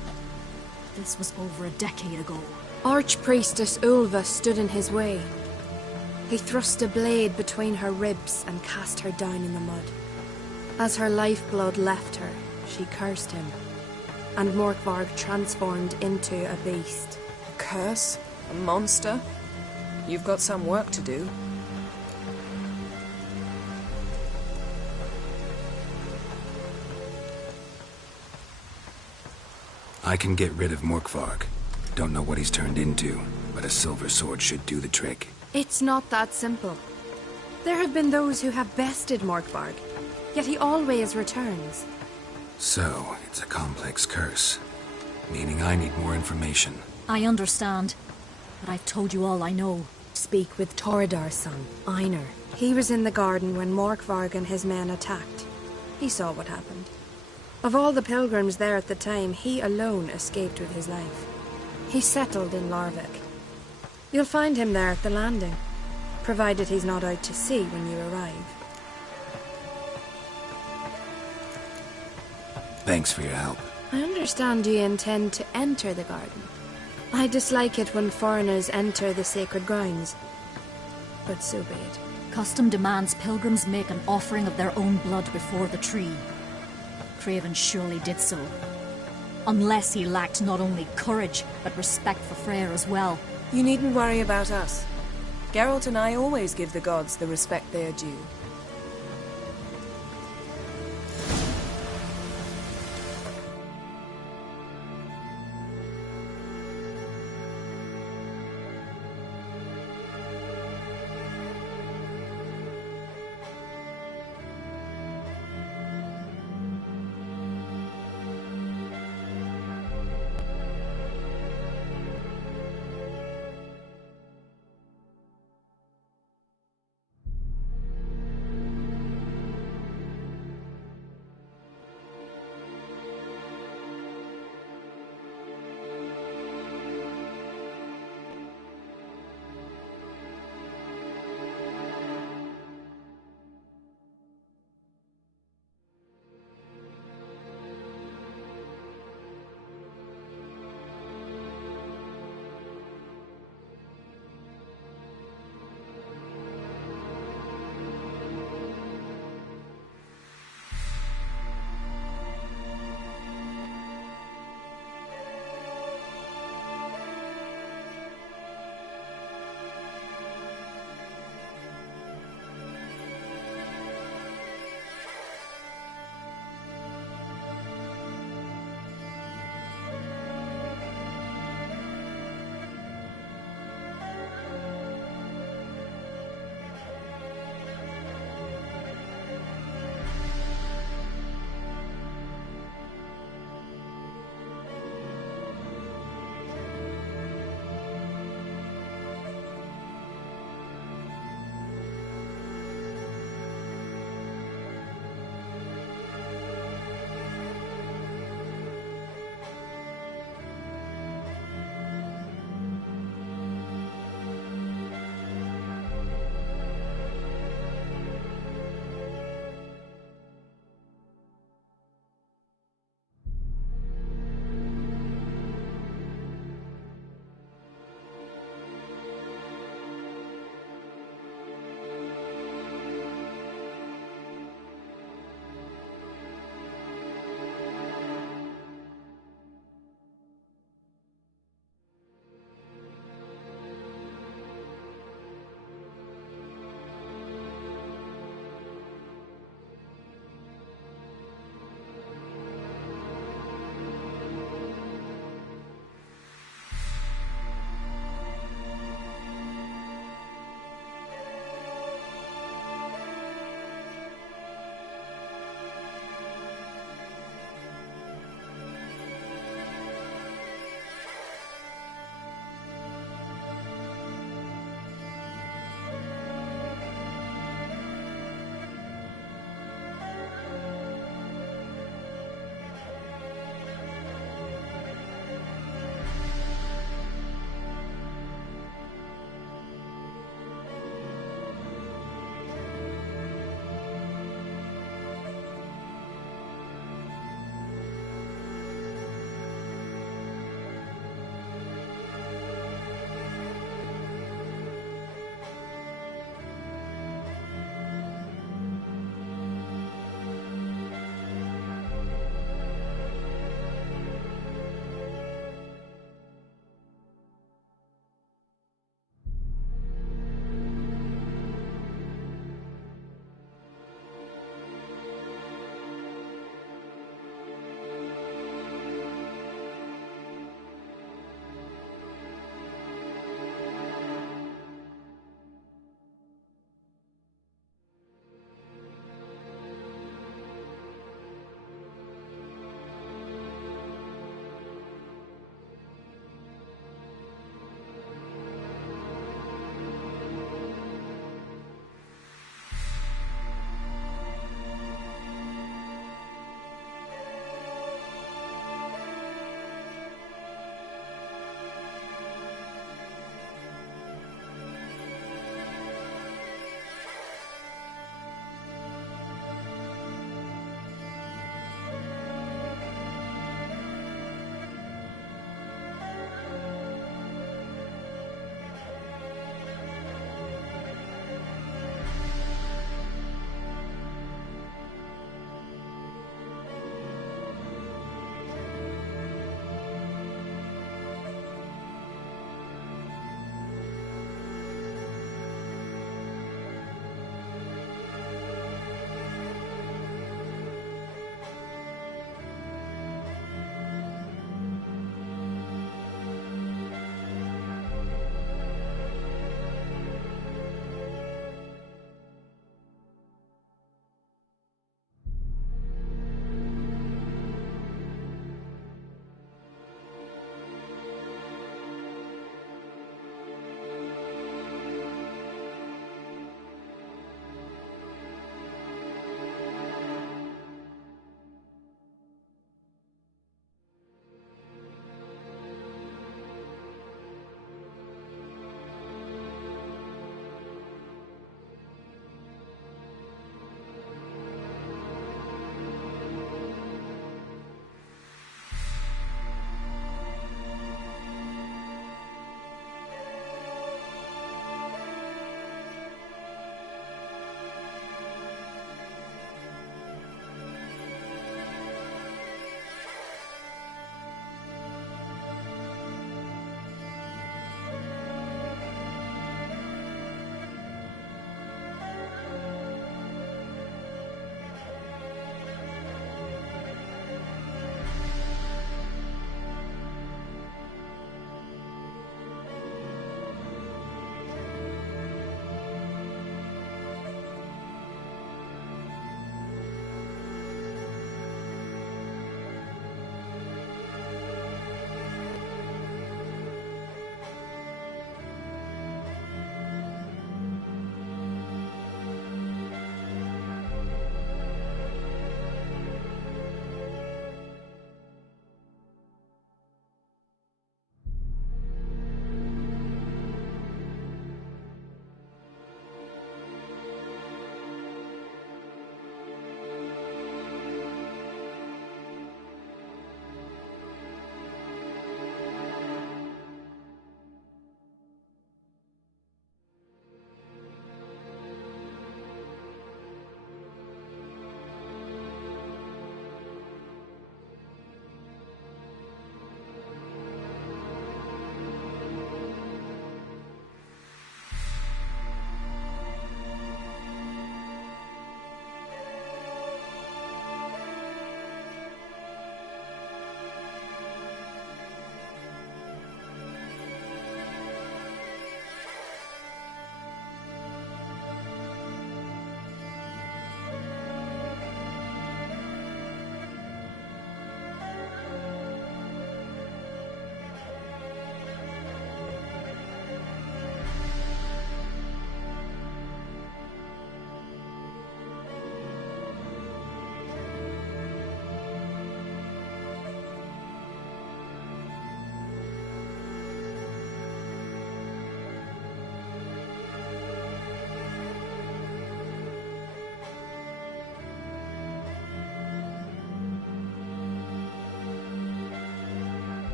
This was over a decade ago. Archpriestess Ulva stood in his way. He thrust a blade between her ribs and cast her down in the mud. As her lifeblood left her, she cursed him, and Morkvarg transformed into a beast. A curse? A monster? You've got some work to do. I can get rid of Morkvarg. Don't know what he's turned into, but a silver sword should do the trick. It's not that simple. There have been those who have bested Morkvarg, yet he always returns. So, it's a complex curse, meaning I need more information. I understand, but I've told you all I know. Speak with Torridar's son, Einar. He was in the garden when Morkvarg and his men attacked. He saw what happened. Of all the pilgrims there at the time, he alone escaped with his life. He settled in Larvik. You'll find him there at the landing, provided he's not out to sea when you arrive. Thanks for your help. I understand you intend to enter the garden. I dislike it when foreigners enter the sacred grounds. But so be it. Custom demands pilgrims make an offering of their own blood before the tree. Craven surely did so. Unless he lacked not only courage, but respect for Freyr as well. You needn't worry about us. Geralt and I always give the gods the respect they are due.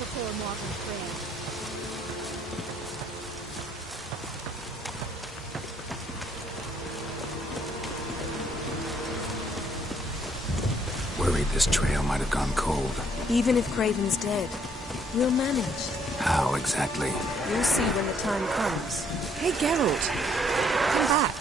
before Morgan prayed. Worried this trail might have gone cold. Even if Craven's dead, we'll manage. How exactly? You'll see when the time comes. Hey, Geralt. Come back.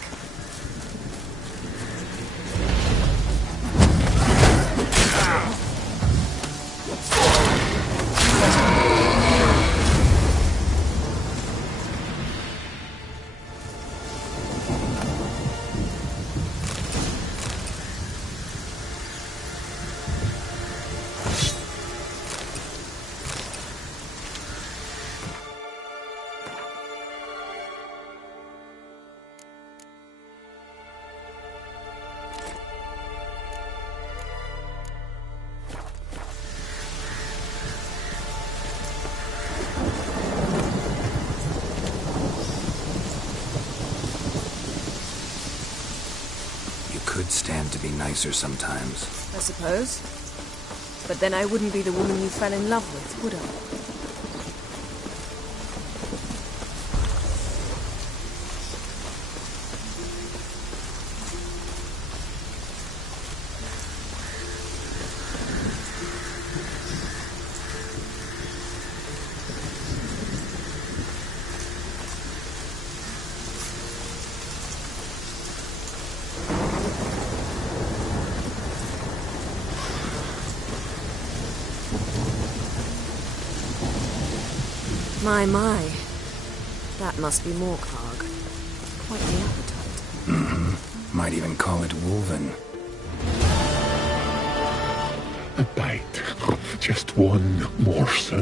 Could stand to be nicer sometimes. I suppose. But then I wouldn't be the woman you fell in love with, would I? My. That must be Morkarg. Quite the appetite. Might even call it Wolven. A bite. Just one morsel.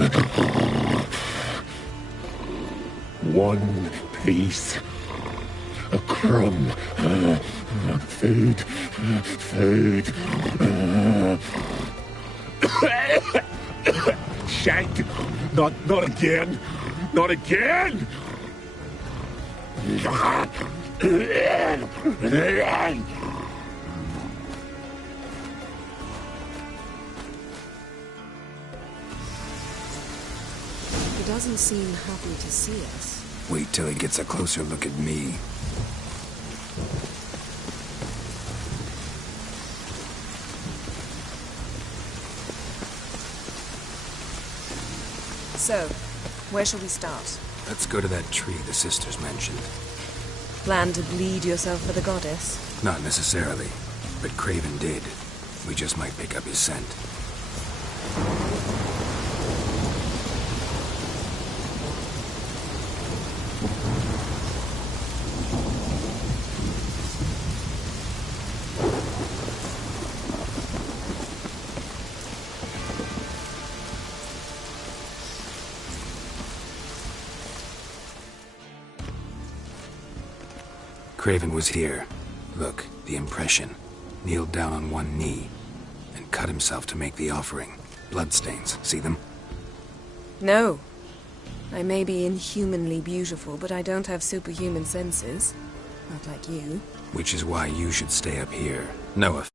One piece. A crumb. Food. Food. Shank. Not again. Not again! He doesn't seem happy to see us. Wait till he gets a closer look at me. So, where shall we start? Let's go to that tree the sisters mentioned. Plan to bleed yourself for the goddess? Not necessarily, but Craven did. We just might pick up his scent. Craven was here. Look, the impression. Kneeled down on one knee and cut himself to make the offering. Bloodstains, see them? No. I may be inhumanly beautiful, but I don't have superhuman senses. Not like you. Which is why you should stay up here. No offense.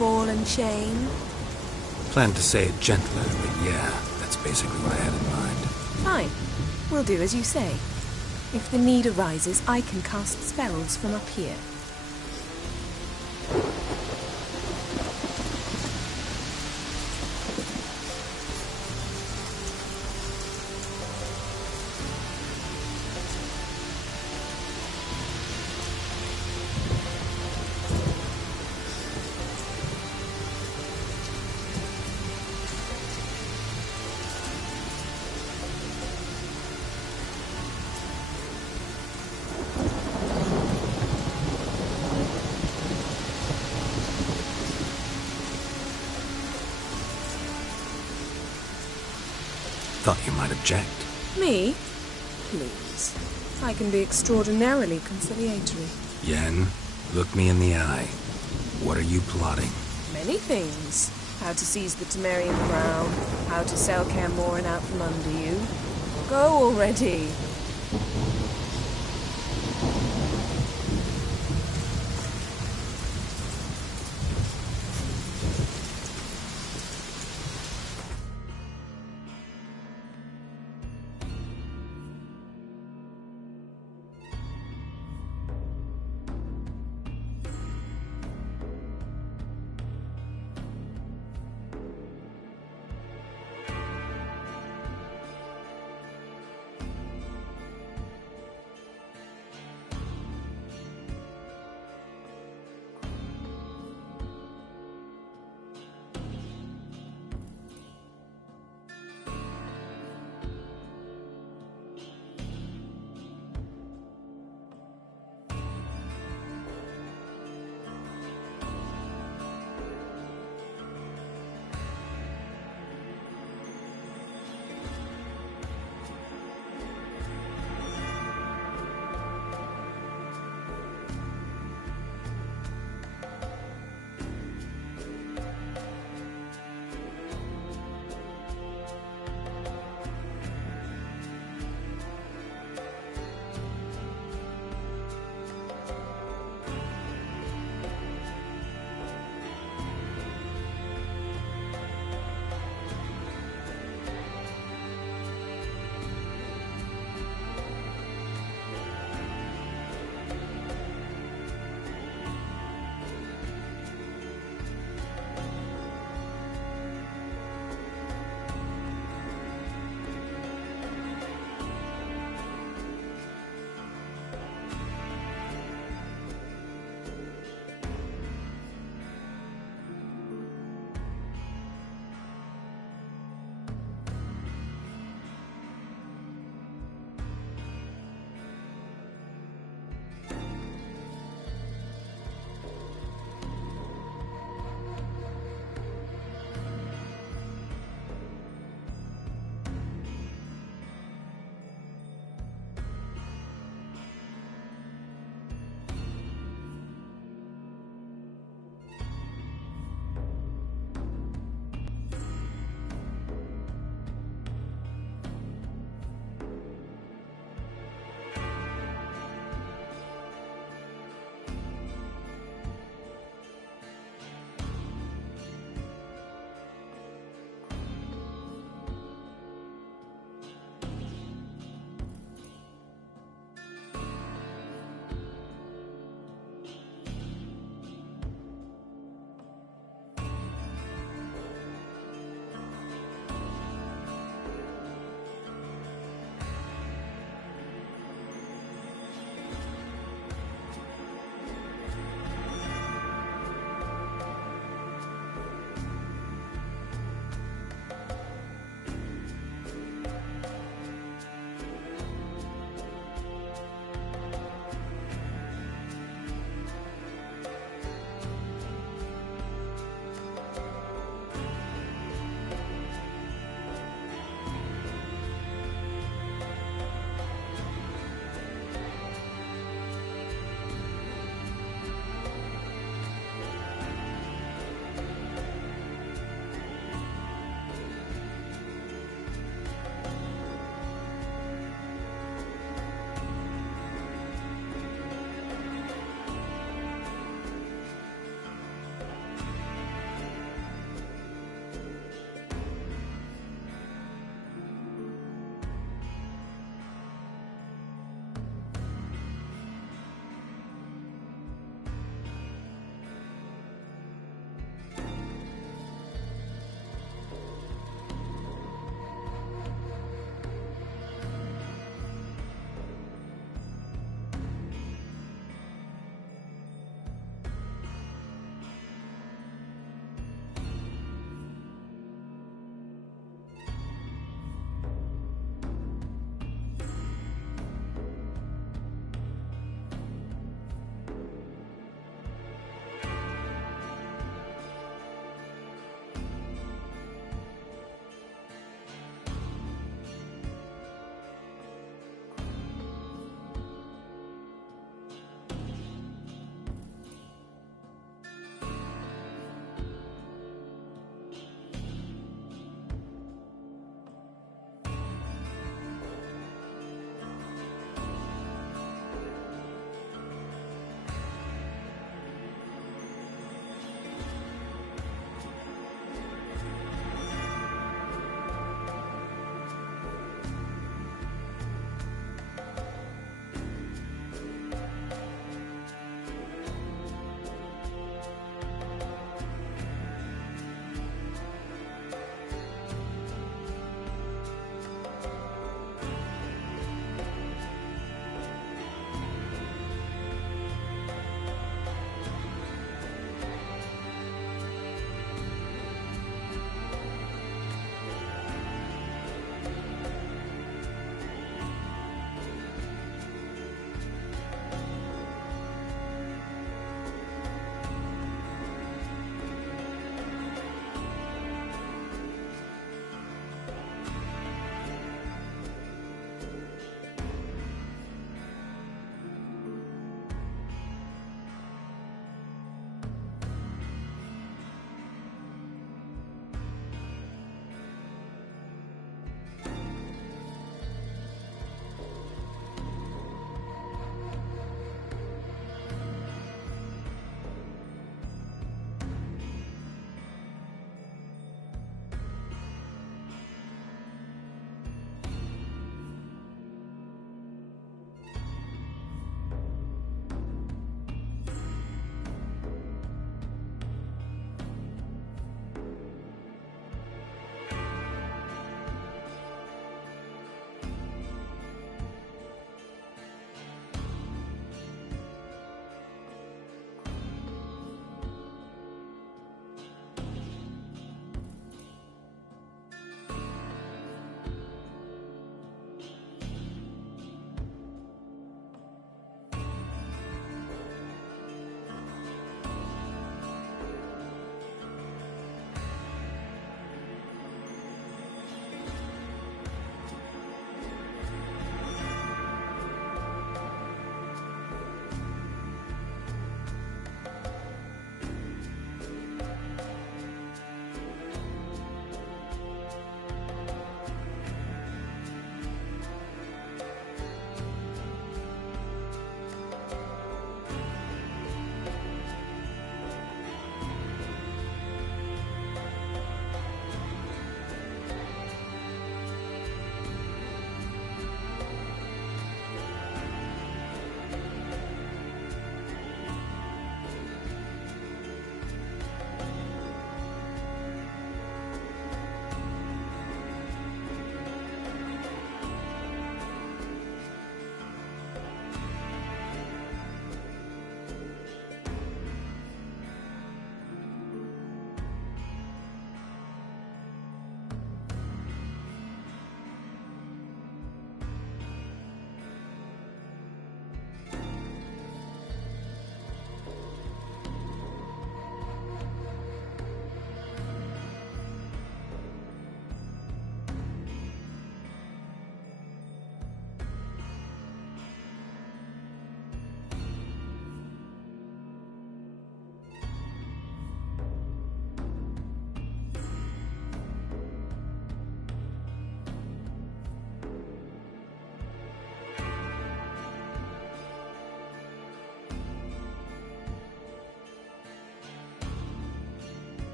ball and chain? Planned to say it gentler, but yeah, that's basically what I had in mind. Fine. We'll do as you say. If the need arises, I can cast spells from up here. Thought you might object. Me? Please. I can be extraordinarily conciliatory. Yen, look me in the eye. What are you plotting? Many things. How to seize the Temerian crown, how to sell Kaer Morhen out from under you. Go already!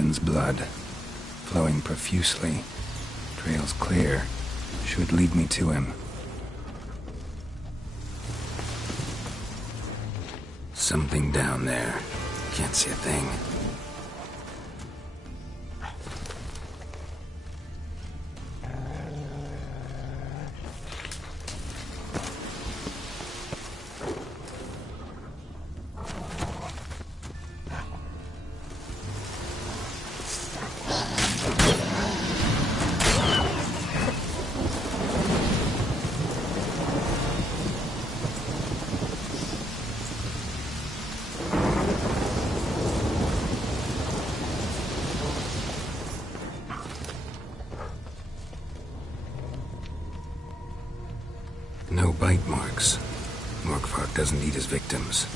Craven's blood, flowing profusely. Trails clear. Should lead me to him. Something down there. Can't see a thing. No bite marks. Morkvarg doesn't eat his victims.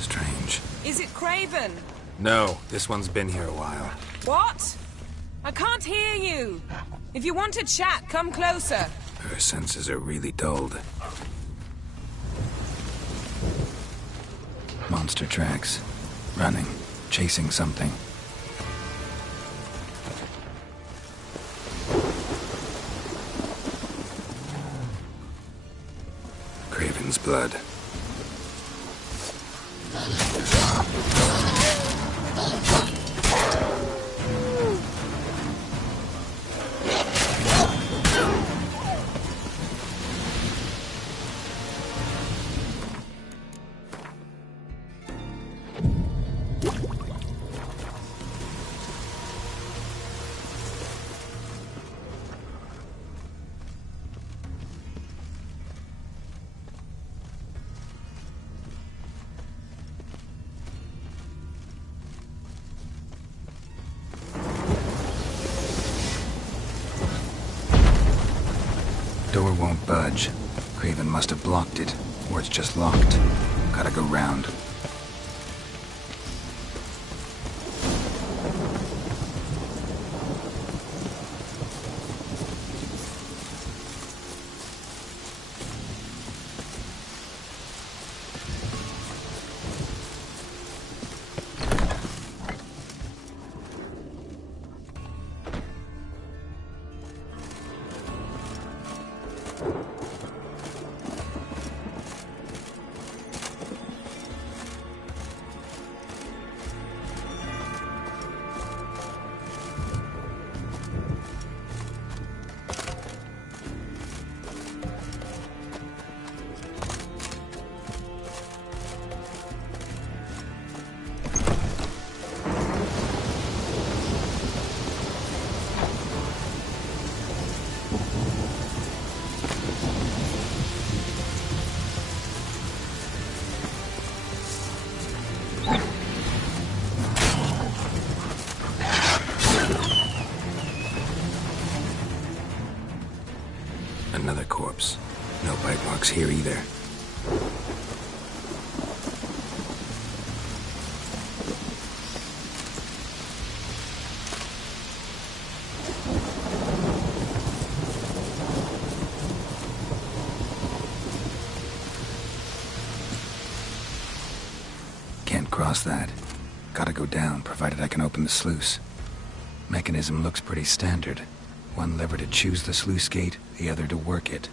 Strange. Is it Craven? No, this one's been here a while. What? I can't hear you. If you want to chat, come closer. Her senses are really dulled. Monster tracks. Running. Chasing something. Craven's blood. Door won't budge. Craven must have blocked it, or it's just locked. Gotta go round. Another corpse. No bite marks here either. Can't cross that. Gotta go down, provided I can open the sluice. Mechanism looks pretty standard. One lever to choose the sluice gate, the other to work it.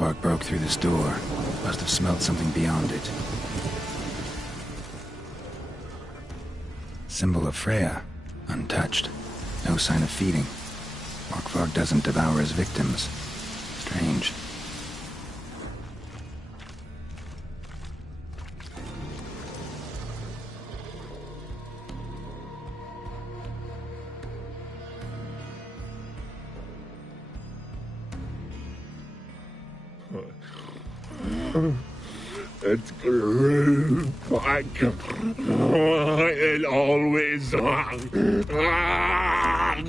Morkvark broke through this door. Must have smelled something beyond it. Symbol of Freya. Untouched. No sign of feeding. Morkvark doesn't devour his victims. Strange. It grew back. It always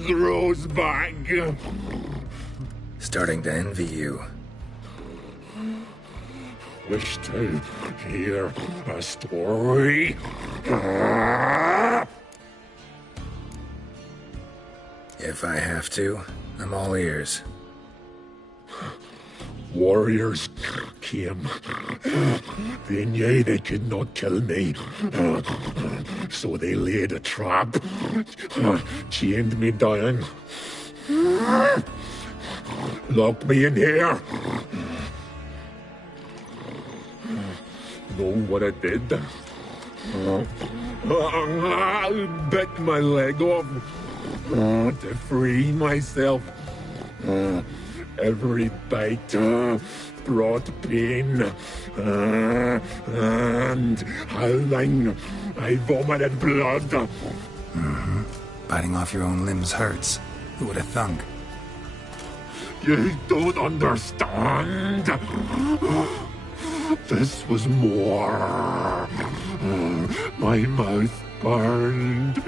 grows back. Starting to envy you. Wish to hear a story. If I have to, I'm all ears. Warriors came. They knew they could not kill me. So they laid a trap. Chained me down. Locked me in here. Know what I did? I bit my leg off to free myself. Every bite brought pain, and howling, I vomited blood. Mm-hmm. Biting off your own limbs hurts. Who would have thunk? You don't understand. This was more. My mouth burned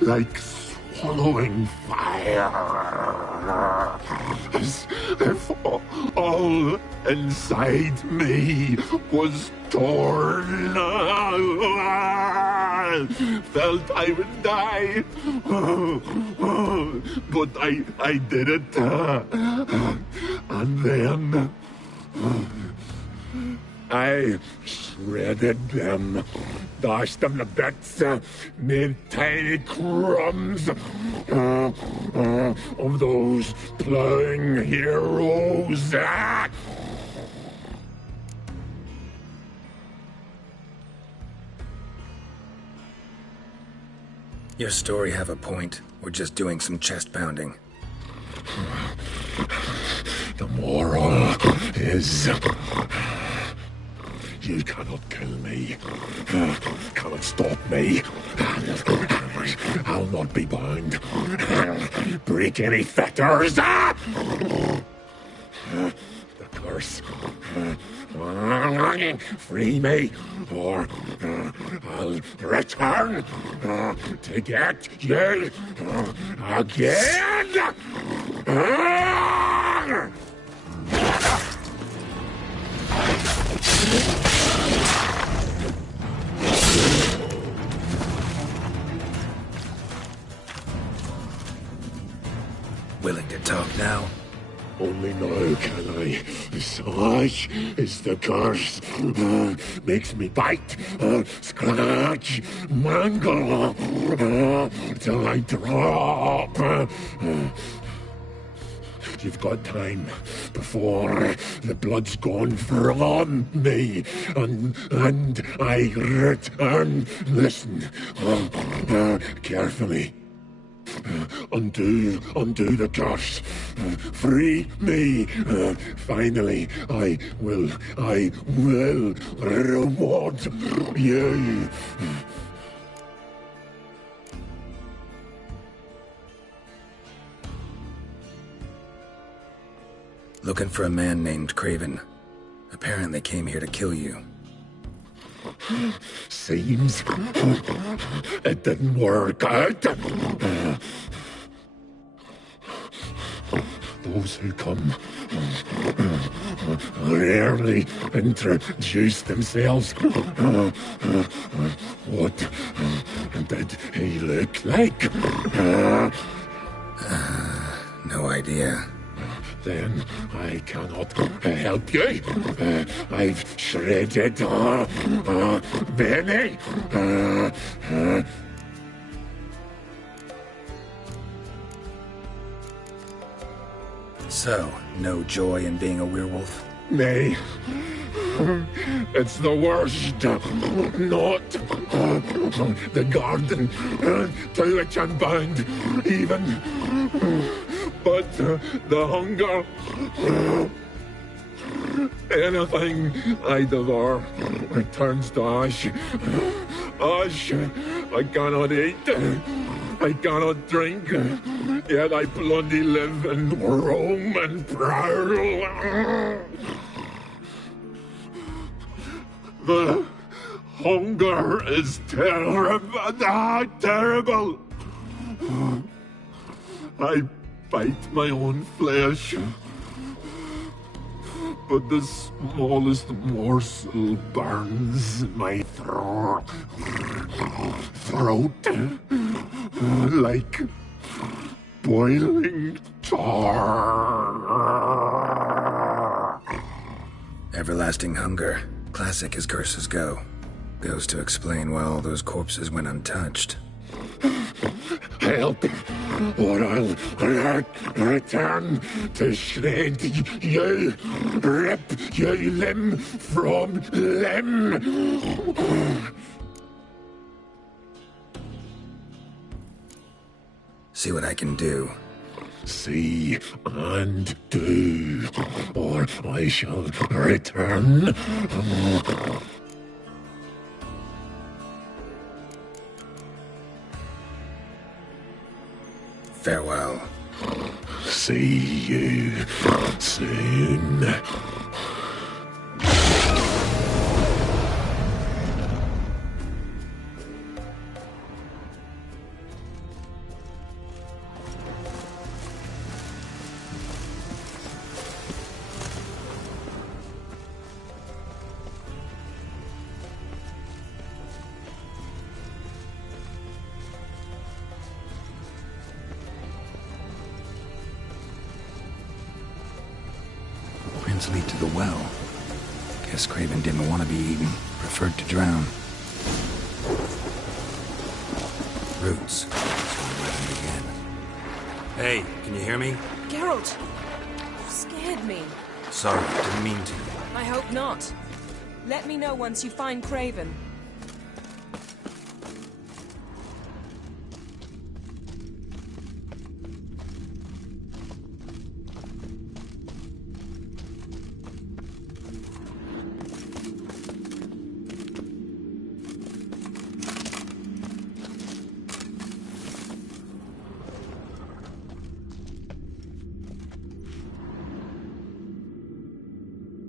like swallowing fire. As if all inside me was torn. Felt I would die. But I did it. And then I shredded them, dashed them to bits, made tiny crumbs of those plowing heroes. Your story have a point. We're just doing some chest pounding. The moral is... you cannot kill me. Cannot stop me. I'll not be bound. Break any fetters. The curse. Free me, or I'll return to get you again. Willing to talk now? Only now can I. Such is the curse. Makes me bite, scratch, mangle, till I drop. You've got time before the blood's gone from me, and I return. Listen, carefully. Undo the curse. Free me. Finally, I will reward you. Looking for a man named Craven. Apparently came here to kill you. Seems it didn't work out. Those who come rarely introduce themselves. What did he look like? No idea. Then I cannot help you. I've shredded many. So, no joy in being a werewolf? Nay. It's the worst. Not the garden to which I'm bound, even. But the hunger. Anything I devour returns to ash. Ash I cannot eat. I cannot drink. Yet I bloody live and roam and prowl. The hunger is terrible. I bite my own flesh, but the smallest morsel burns my throat like boiling tar. Everlasting hunger. Classic as curses go. Goes to explain why all those corpses went untouched. Help, or I'll return to shred you, rip you limb from limb. See what I can do. See and do, or I shall return. Farewell. See you soon. Lead to the well. Guess Craven didn't want to be eaten. Preferred to drown. Roots. So I'm letting begin. Hey, can you hear me? Geralt! You scared me. Sorry, didn't mean to. I hope not. Let me know once you find Craven.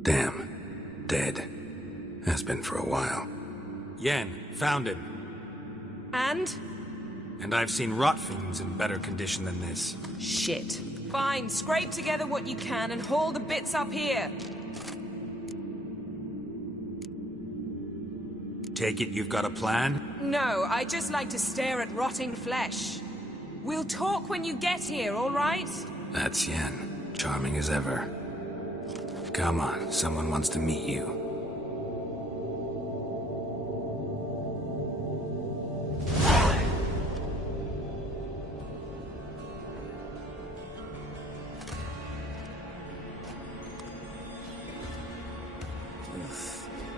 Damn. Dead. Has been for a while. Yen, found him. And? And I've seen rot fiends in better condition than this. Shit. Fine, scrape together what you can and haul the bits up here. Take it you've got a plan? No, I just like to stare at rotting flesh. We'll talk when you get here, all right? That's Yen. Charming as ever. Come on, someone wants to meet you.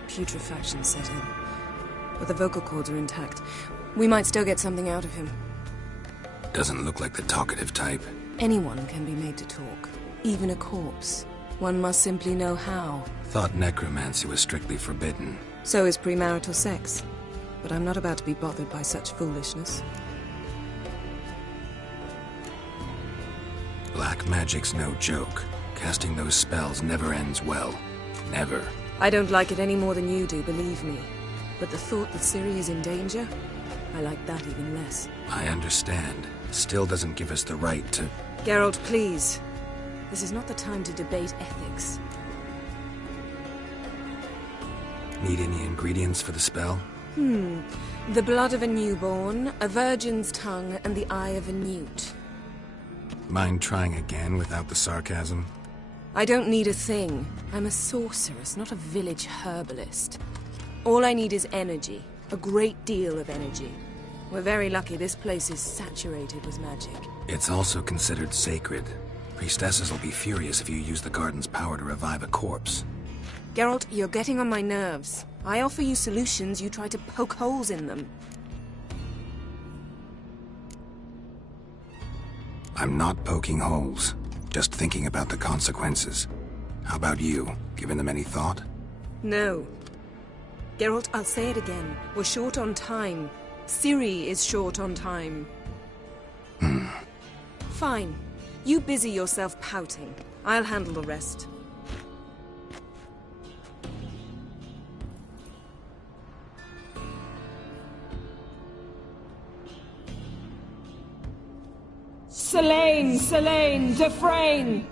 Putrefaction set in. But the vocal cords are intact. We might still get something out of him. Doesn't look like the talkative type. Anyone can be made to talk. Even a corpse. One must simply know how. Thought necromancy was strictly forbidden. So is premarital sex. But I'm not about to be bothered by such foolishness. Black magic's no joke. Casting those spells never ends well. Never. I don't like it any more than you do, believe me. But the thought that Ciri is in danger, I like that even less. I understand. Still doesn't give us the right to... Geralt, please. This is not the time to debate ethics. Need any ingredients for the spell? The blood of a newborn, a virgin's tongue, and the eye of a newt. Mind trying again without the sarcasm? I don't need a thing. I'm a sorceress, not a village herbalist. All I need is energy. A great deal of energy. We're very lucky this place is saturated with magic. It's also considered sacred. Priestesses will be furious if you use the garden's power to revive a corpse. Geralt, you're getting on my nerves. I offer you solutions, you try to poke holes in them. I'm not poking holes, just thinking about the consequences. How about you? Given them any thought? No. Geralt, I'll say it again. We're short on time. Ciri is short on time. Fine. You busy yourself pouting. I'll handle the rest. Selene, Selene, Dufresne!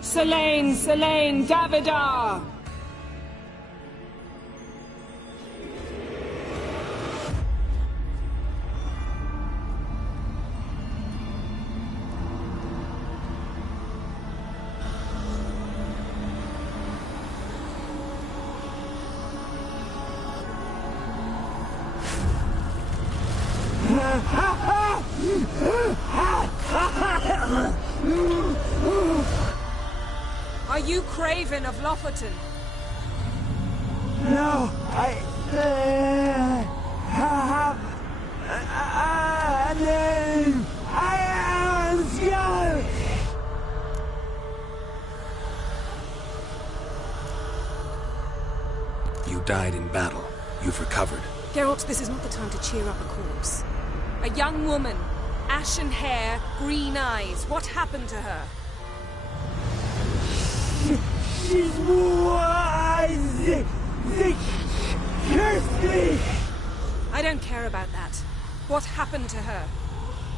Selene, Selene, Davidar! Are you Craven of Lofoten? No, I have a name. I am Skjall. You died in battle. You've recovered. Geralt, this is not the time to cheer up a corpse. A young woman, ashen hair, green eyes. What happened to her? She's wise. They cursed me. I don't care about that. What happened to her?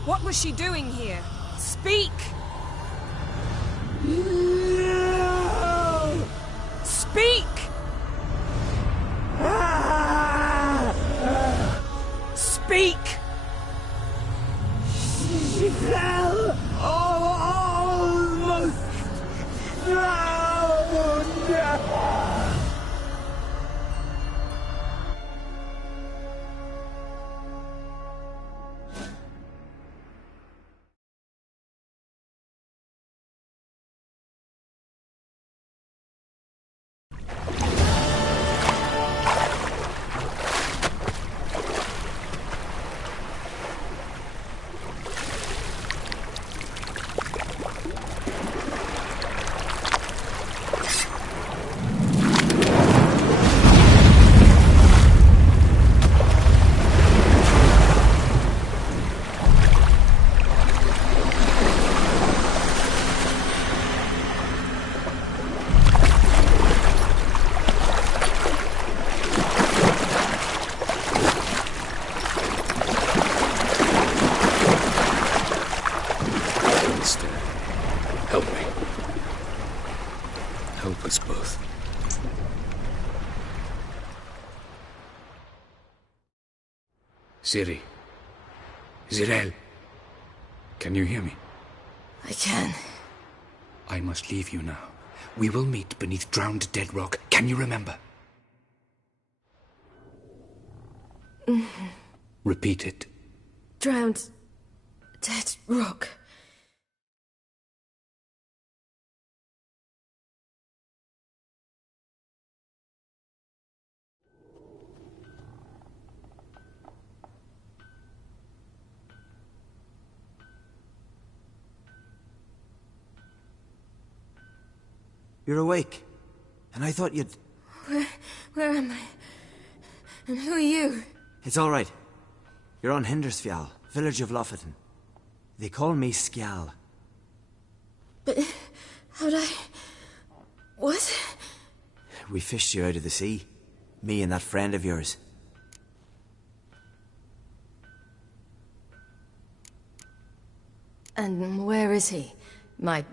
What was she doing here? Speak! No! Speak! Speak! She fell almost drowned. Help me. Help us both. Ciri. Zirael. Can you hear me? I can. I must leave you now. We will meet beneath drowned dead rock. Can you remember? Repeat it. Drowned. Dead rock. You're awake. And I thought you'd... Where am I? And who are you? It's all right. You're on Hindersfjall, village of Lofoten. They call me Skjall. But how'd I... What? We fished you out of the sea. Me and that friend of yours. And where is he? My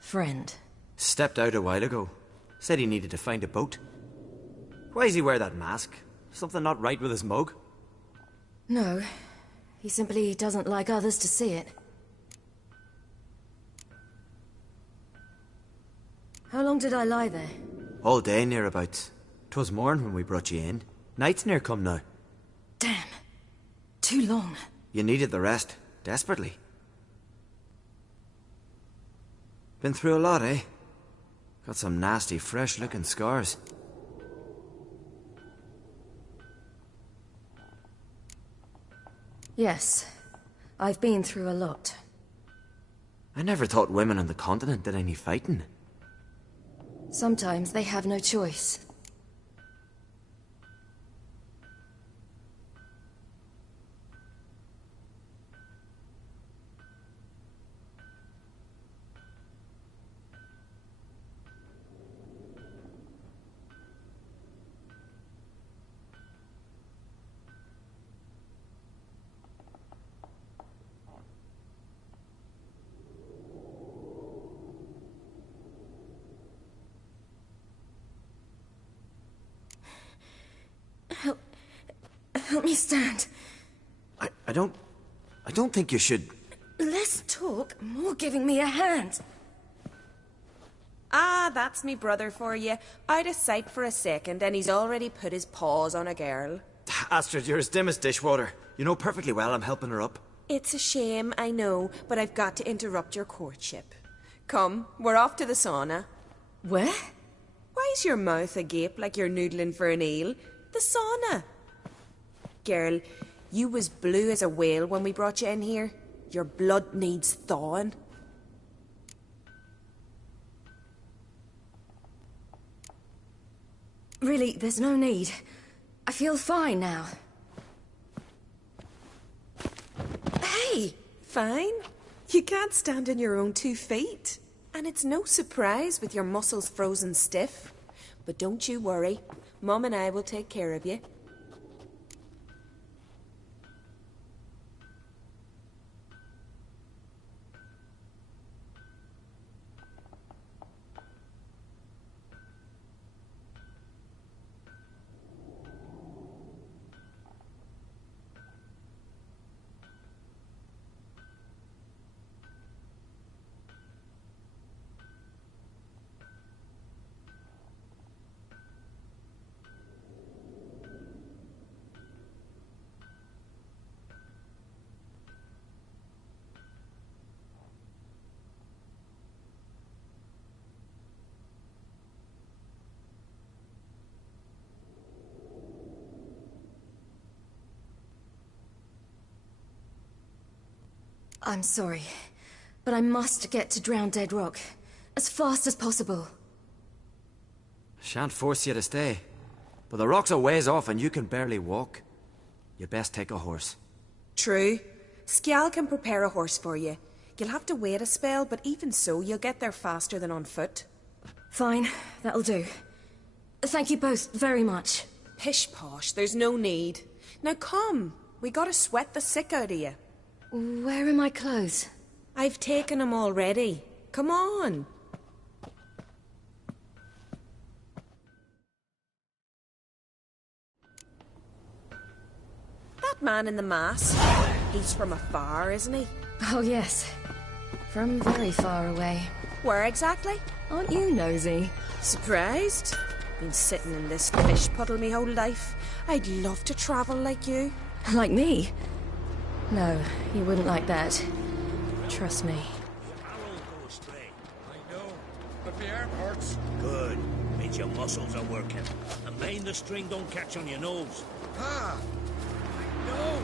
friend. Stepped out a while ago. Said he needed to find a boat. Why does he wear that mask? Something not right with his mug? No. He simply doesn't like others to see it. How long did I lie there? All day, nearabouts. 'Twas morn when we brought you in. Night's near come now. Damn. Too long. You needed the rest, desperately. Been through a lot, eh? Got some nasty, fresh-looking scars. Yes, I've been through a lot. I never thought women on the continent did any fighting. Sometimes they have no choice. Help me stand. I don't think you should... Less talk, more giving me a hand. Ah, that's me brother for you. Out of sight for a second, and he's already put his paws on a girl. Astrid, you're as dim as dishwater. You know perfectly well I'm helping her up. It's a shame, I know, but I've got to interrupt your courtship. Come, we're off to the sauna. Where? Why's your mouth agape like you're noodling for an eel? The sauna. Girl, you was blue as a whale when we brought you in here. Your blood needs thawing. Really, there's no need. I feel fine now. Hey, fine? You can't stand on your own 2 feet. And it's no surprise with your muscles frozen stiff. But don't you worry. Mum and I will take care of you. I'm sorry, but I must get to Drowned Dead Rock as fast as possible. Shan't force you to stay. But the rock's a ways off and you can barely walk. You best take a horse. True. Skjal can prepare a horse for you. You'll have to wait a spell, but even so, you'll get there faster than on foot. Fine, that'll do. Thank you both very much. Pish-posh, there's no need. Now come, we gotta sweat the sick out of you. Where are my clothes? I've taken them already. Come on. That man in the mask, he's from afar, isn't he? Oh yes, from very far away. Where exactly? Aren't you nosy? Surprised? Been sitting in this fish puddle me whole life. I'd love to travel like you. Like me? No, you wouldn't like that. Trust me. I know, but my arm hurts. Good. Means your muscles are working. And mind the string don't catch on your nose. Ah! I know!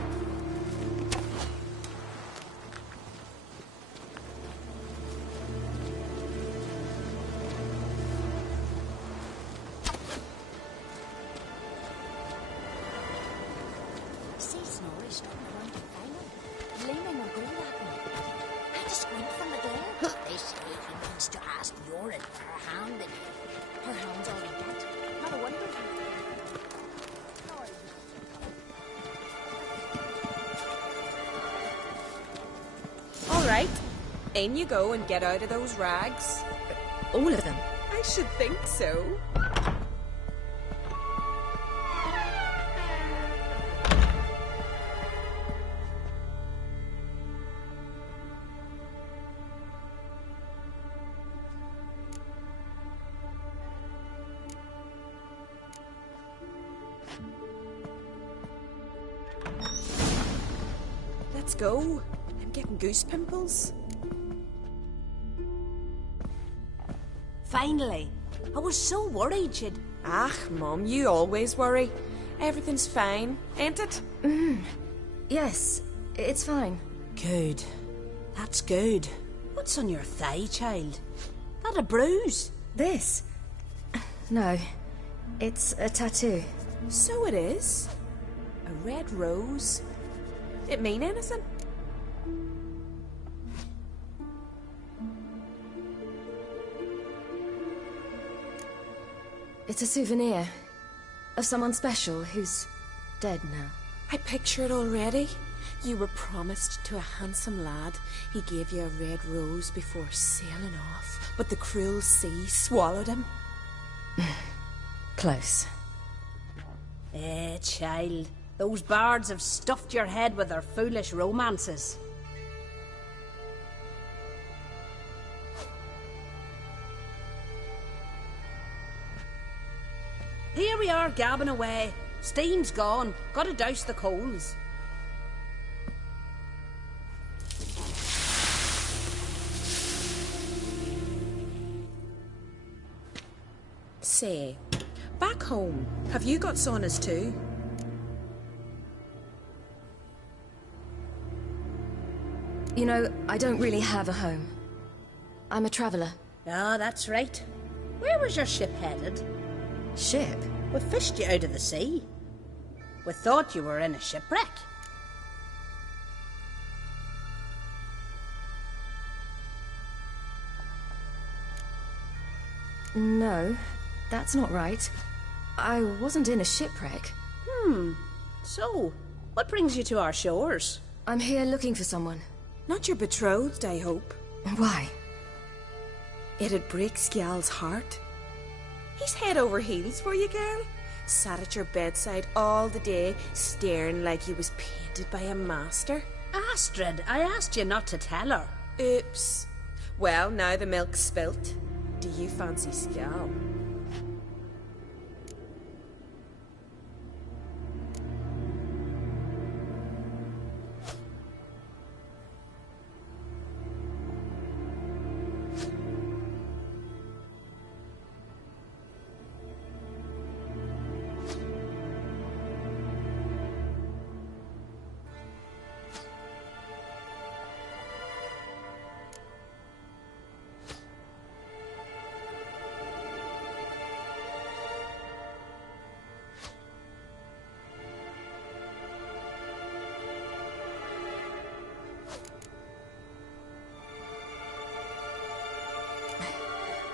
In you go and get out of those rags. All of them? I should think so. Let's go. I'm getting goose pimples. Finally. I was so worried you'd... Ah, Mum, you always worry. Everything's fine, ain't it? Yes, it's fine. Good. That's good. What's on your thigh, child? That a bruise? This? No. It's a tattoo. So it is. A red rose. It mean anything? It's a souvenir of someone special who's dead now. I picture it already. You were promised to a handsome lad. He gave you a red rose before sailing off, but the cruel sea swallowed him. Close. Child. Those bards have stuffed your head with their foolish romances. Here we are, gabbing away. Steam's gone. Gotta douse the coals. Say, back home, have you got saunas too? You know, I don't really have a home. I'm a traveller. Ah, that's right. Where was your ship headed? Ship? We fished you out of the sea. We thought you were in a shipwreck. No, that's not right. I wasn't in a shipwreck. So, what brings you to our shores? I'm here looking for someone. Not your betrothed, I hope. Why? It'd break Skjal's heart. He's head over heels for you, girl. Sat at your bedside all the day, staring like he was painted by a master. Astrid, I asked you not to tell her. Oops. Well, now the milk's spilt. Do you fancy Skjal?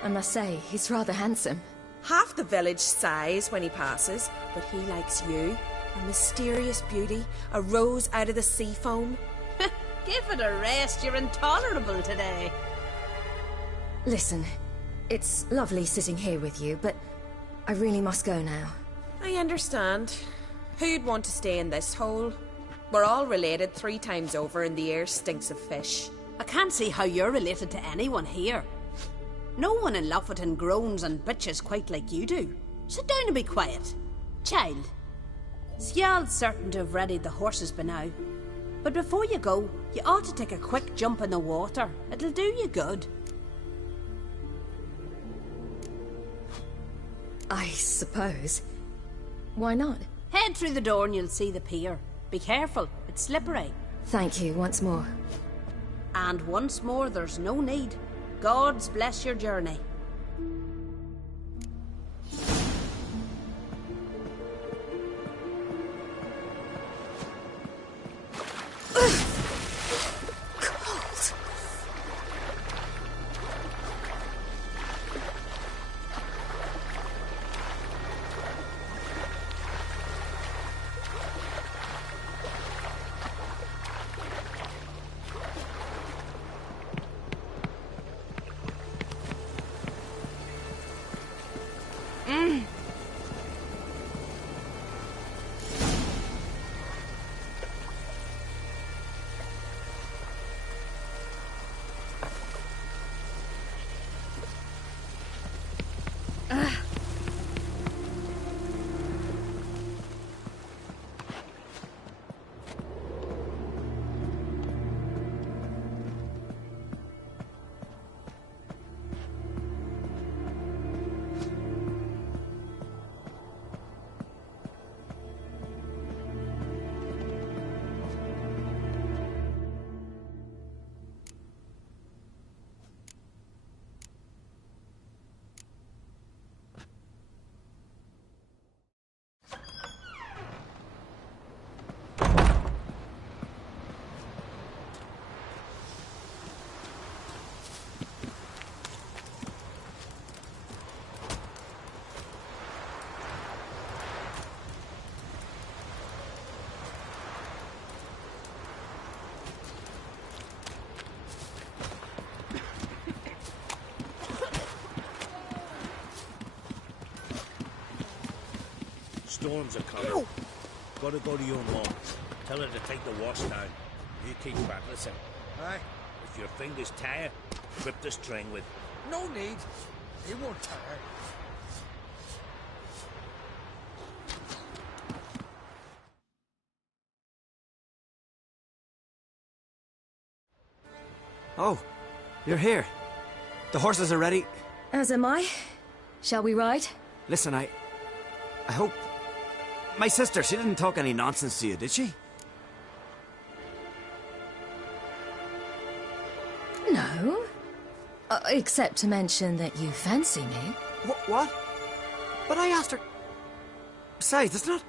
I must say, he's rather handsome. Half the village sighs when he passes, but he likes you. A mysterious beauty, a rose out of the sea foam. Give it a rest, you're intolerable today. Listen, it's lovely sitting here with you, but I really must go now. I understand. Who'd want to stay in this hole? We're all related 3 times over and the air stinks of fish. I can't see how you're related to anyone here. No one in Lofferton groans and bitches quite like you do. Sit down and be quiet. Child, Skjal's certain to have readied the horses by now. But before you go, you ought to take a quick jump in the water. It'll do you good. I suppose. Why not? Head through the door and you'll see the pier. Be careful, it's slippery. Thank you once more. And once more, there's no need. Gods bless your journey. storms are coming. Gotta go to your mom. Tell her to take the wash down. You keep back. Listen. Aye. If your fingers tire, grip the string with. No need. They won't tire. Oh, you're here. The horses are ready. As am I. Shall we ride? Listen, I hope... My sister, she didn't talk any nonsense to you, did she? No. Except to mention that you fancy me. What? But I asked her... Besides, it's not...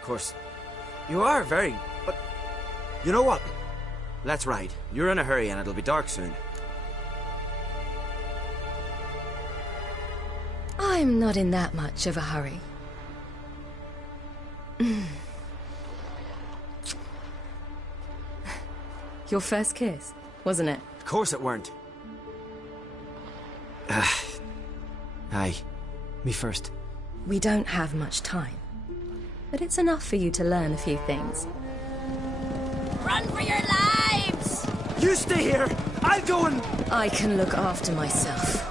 Of course, you are very... But... You know what? Let's ride. You're in a hurry and it'll be dark soon. I'm not in that much of a hurry. Your first kiss, wasn't it? Of course it weren't. Aye. Me first. We don't have much time. But it's enough for you to learn a few things. Run for your lives! You stay here! I'll go and... I can look after myself.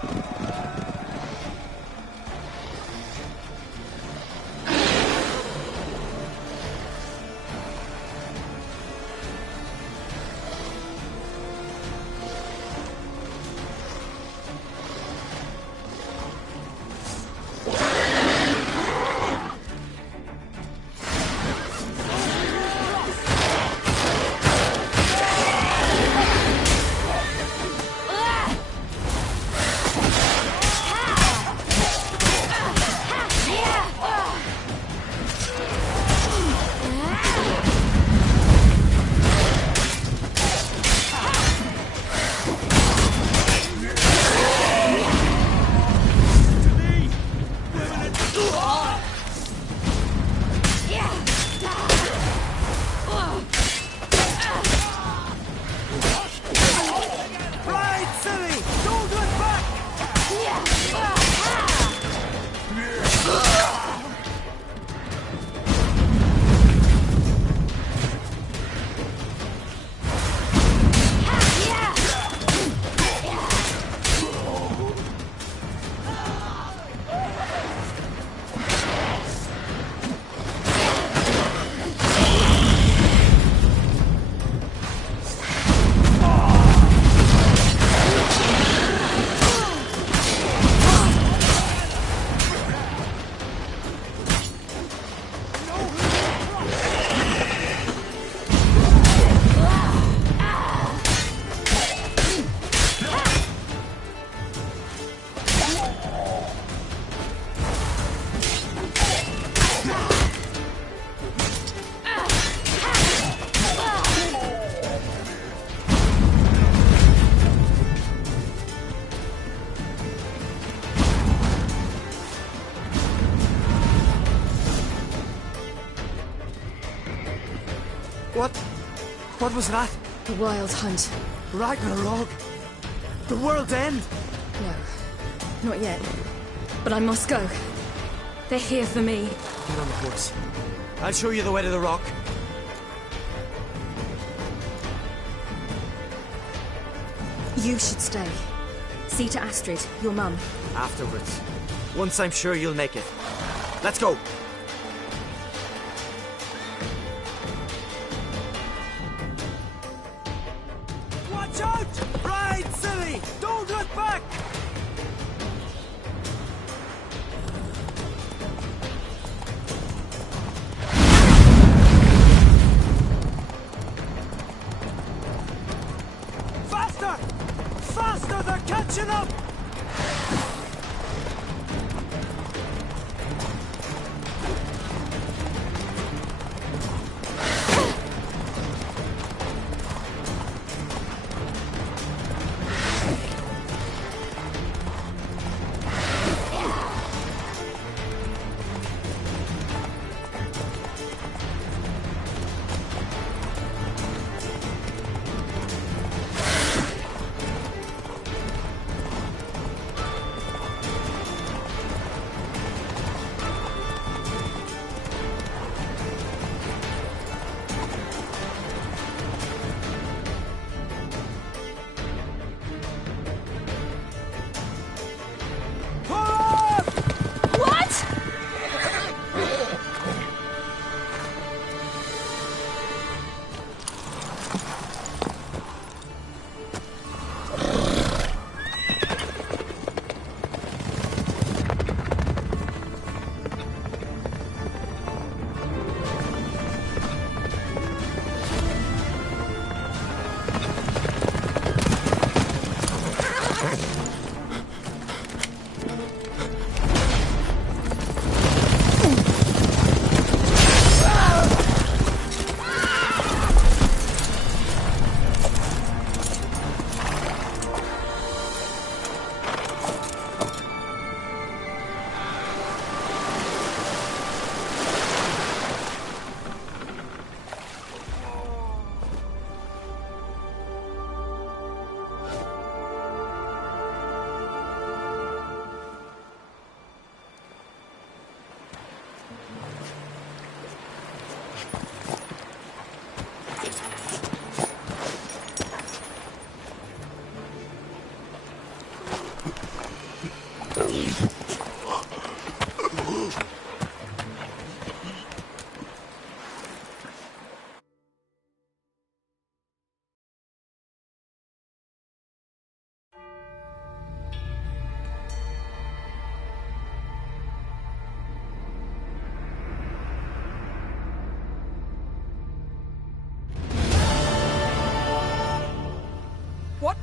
What was that? The Wild Hunt. Ragnarok? The world's end? No, not yet. But I must go. They're here for me. Get on the horse. I'll show you the way to the rock. You should stay. See to Astrid, your mum. Afterwards. Once I'm sure you'll make it. Let's go! Watch out! Ride, silly! Don't look back! Faster! Faster! They're catching up!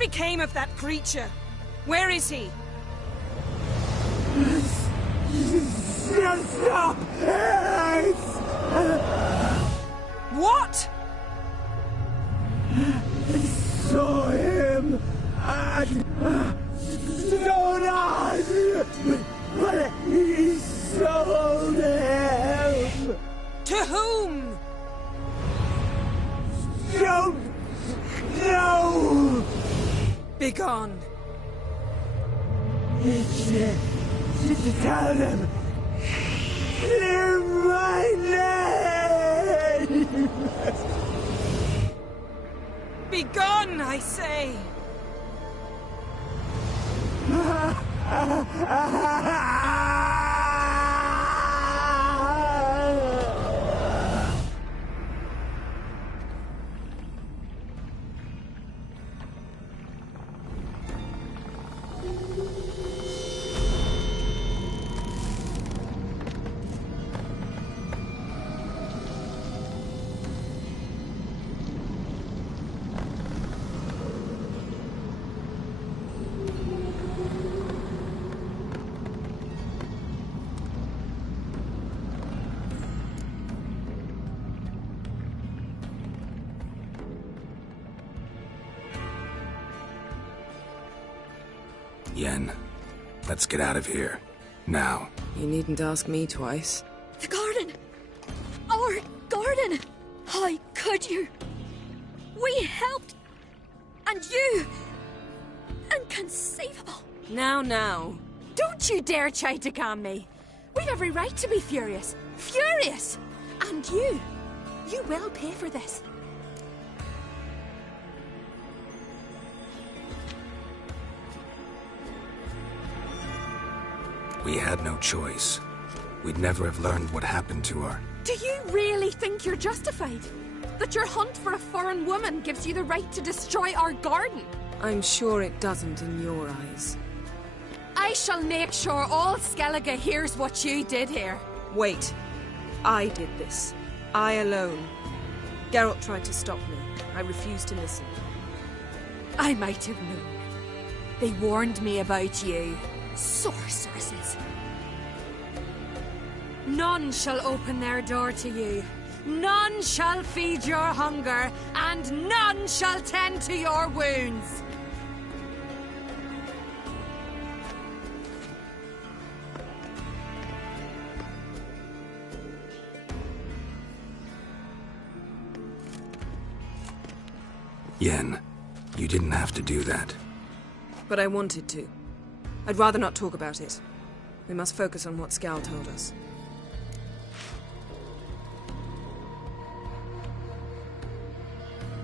became of that creature? Where is he? Stop! What? I saw him at Stonas, but he sold him. To whom? Don't know. Begone. Just tell them. Clear my name. Begone, I say. Yen, let's get out of here. Now. You needn't ask me twice. The garden! Our garden! How could you? We helped! And you! Inconceivable! Now. Don't you dare try to calm me! We've every right to be furious! Furious! And you will pay for this. We had no choice. We'd never have learned what happened to her. Do you really think you're justified? That your hunt for a foreign woman gives you the right to destroy our garden? I'm sure it doesn't in your eyes. I shall make sure all Skellige hears what you did here. Wait. I did this. I alone. Geralt tried to stop me. I refused to listen. I might have known. They warned me about you. Sorceresses. None shall open their door to you. None shall feed your hunger, and none shall tend to your wounds. Yen, you didn't have to do that. But I wanted to. I'd rather not talk about it. We must focus on what Scal told us.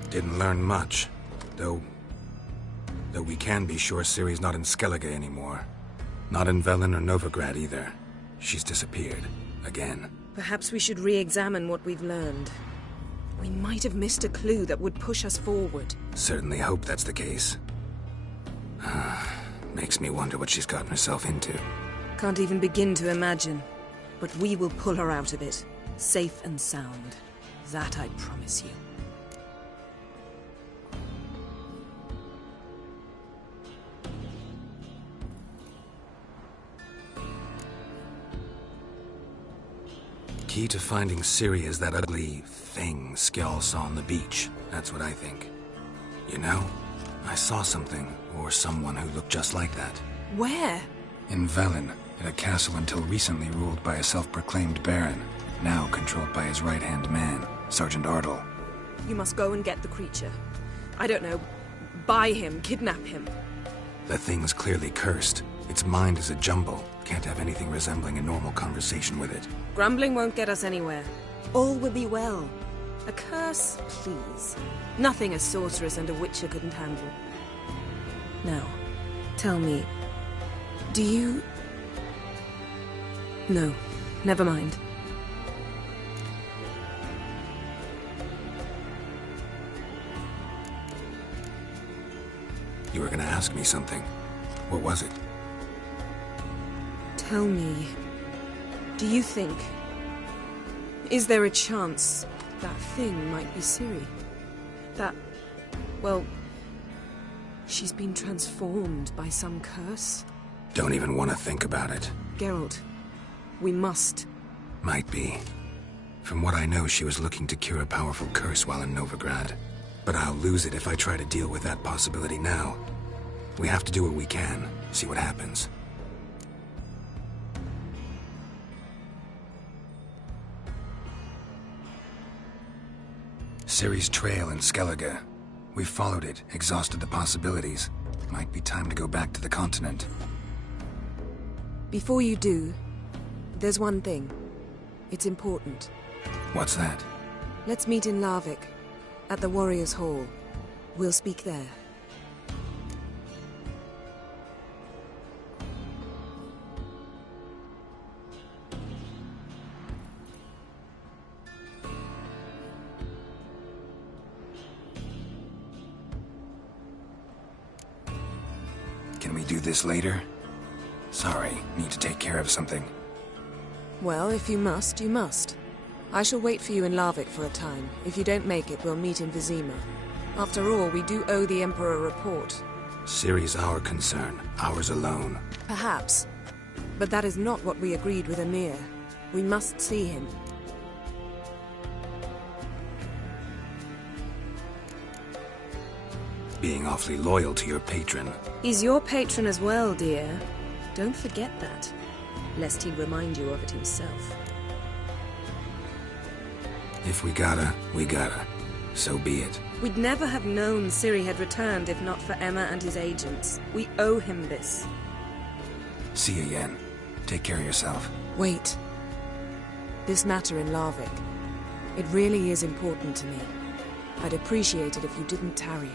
Didn't learn much, though we can be sure Ciri's not in Skellige anymore. Not in Velen or Novigrad either. She's disappeared. Again. Perhaps we should re-examine what we've learned. We might have missed a clue that would push us forward. Certainly hope that's the case. Makes me wonder what she's gotten herself into. Can't even begin to imagine. But we will pull her out of it. Safe and sound. That I promise you. Key to finding Ciri is that ugly thing Skjall saw on the beach. That's what I think. You know, I saw something, or someone who looked just like that. Where? In Velen, in a castle until recently ruled by a self-proclaimed baron, now controlled by his right-hand man, Sergeant Ardle. You must go and get the creature. I don't know, buy him, kidnap him. The thing's clearly cursed. Its mind is a jumble. Can't have anything resembling a normal conversation with it. Grumbling won't get us anywhere. All will be well. A curse, please. Nothing a sorceress and a witcher couldn't handle. Now, tell me, do you... No, never mind. You were gonna ask me something. What was it? Tell me, do you think... Is there a chance that thing might be Ciri? That... well... She's been transformed by some curse. Don't even want to think about it. Geralt, we must. Might be. From what I know, she was looking to cure a powerful curse while in Novigrad. But I'll lose it if I try to deal with that possibility now. We have to do what we can, see what happens. Ciri's trail in Skellige. We've followed it, exhausted the possibilities. Might be time to go back to the continent. Before you do, there's one thing. It's important. What's that? Let's meet in Larvik, at the Warriors' Hall. We'll speak there. Can we do this later? Sorry, need to take care of something. Well, if you must, you must. I shall wait for you in Larvik for a time. If you don't make it, we'll meet in Vizima. After all, we do owe the Emperor a report. Ciri's our concern, ours alone. Perhaps. But that is not what we agreed with Emir. We must see him. Being awfully loyal to your patron. He's your patron as well, dear. Don't forget that, lest he remind you of it himself. If we gotta, we gotta. So be it. We'd never have known Ciri had returned if not for Emma and his agents. We owe him this. See you, Yen. Take care of yourself. Wait. This matter in Larvik. It really is important to me. I'd appreciate it if you didn't tarry.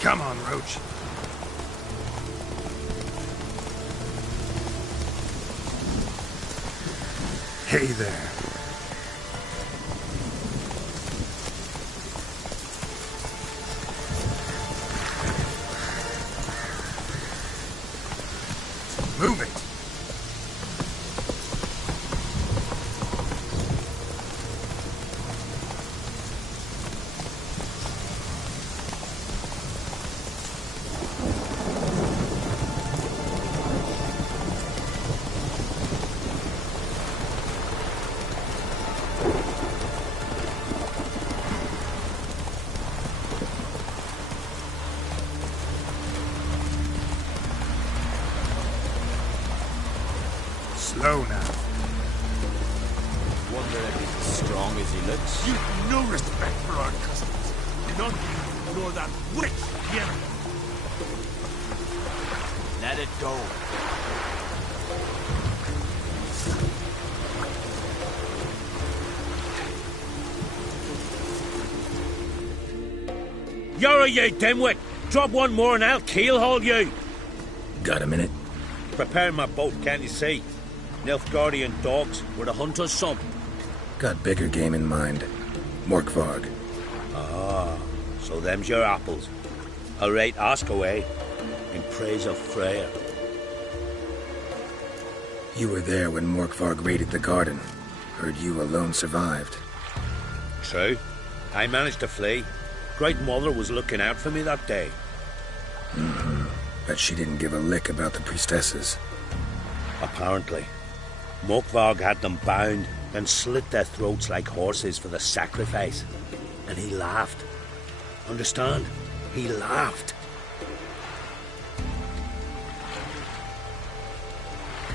Come on, Roach. Hey there. Move it. Slow now. Wonder if he's as strong as he looks. You've no respect for our customs. None nor that witch, Yennefer. Let it go. You're you dimwit! Drop one more and I'll keelhaul you! Got a minute? Prepare my boat, can't you see? Nilfgaardian dogs were the hunter's son. Got bigger game in mind. Morkvarg. Ah, so them's your apples. I'll rate ask away in praise of Freya. You were there when Morkvarg raided the garden. Heard you alone survived. True. I managed to flee. Great Mother was looking out for me that day. Mm-hmm. But she didn't give a lick about the priestesses. Apparently. Morkvarg had them bound and slit their throats like horses for the sacrifice. And he laughed. Understand? He laughed.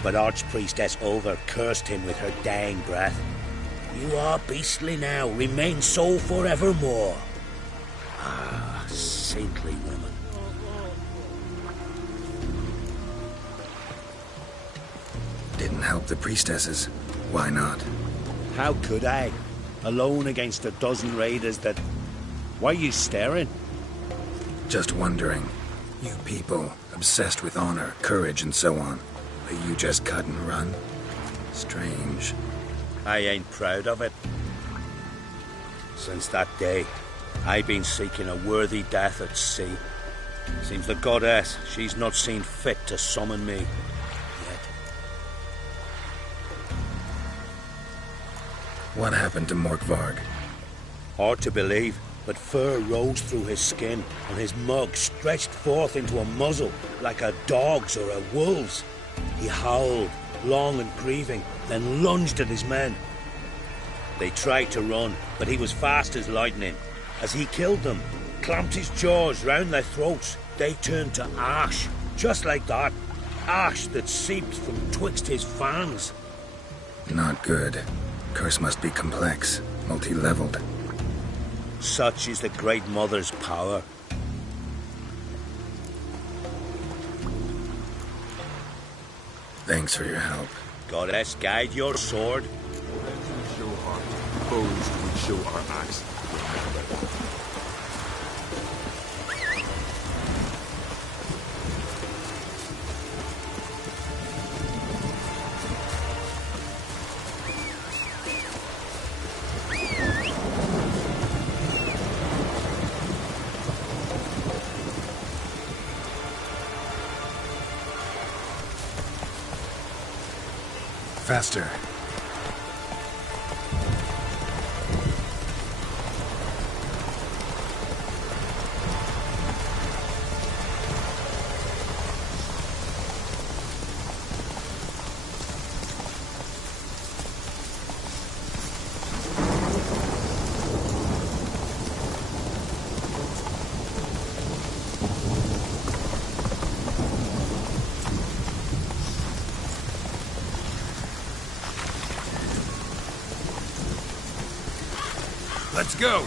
But Archpriestess Ulver cursed him with her dying breath. You are beastly now, remain so forevermore. Ah, saintly woman. Didn't help the priestesses. Why not? How could I? Alone against a dozen raiders that... Why are you staring? Just wondering. You people, obsessed with honor, courage, and so on. But you just cut and run? Strange. I ain't proud of it. Since that day, I've been seeking a worthy death at sea. Seems the goddess, she's not seen fit to summon me. What happened to Morkvarg? Hard to believe, but fur rose through his skin, and his mug stretched forth into a muzzle, like a dog's or a wolf's. He howled, long and grieving, then lunged at his men. They tried to run, but he was fast as lightning. As he killed them, clamped his jaws round their throats, they turned to ash, just like that. Ash that seeped from twixt his fangs. Not good. Curse must be complex, multi-leveled. Such is the Great Mother's power. Thanks for your help. Goddess, guide your sword. Show our opposed, we show our axe. Faster. Let's go!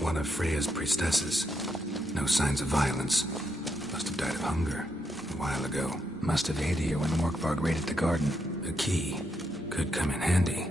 One of Freya's priestesses. No signs of violence. Must have died of hunger a while ago. Must have hid here when Morkvarg raided the garden. A key. Could come in handy.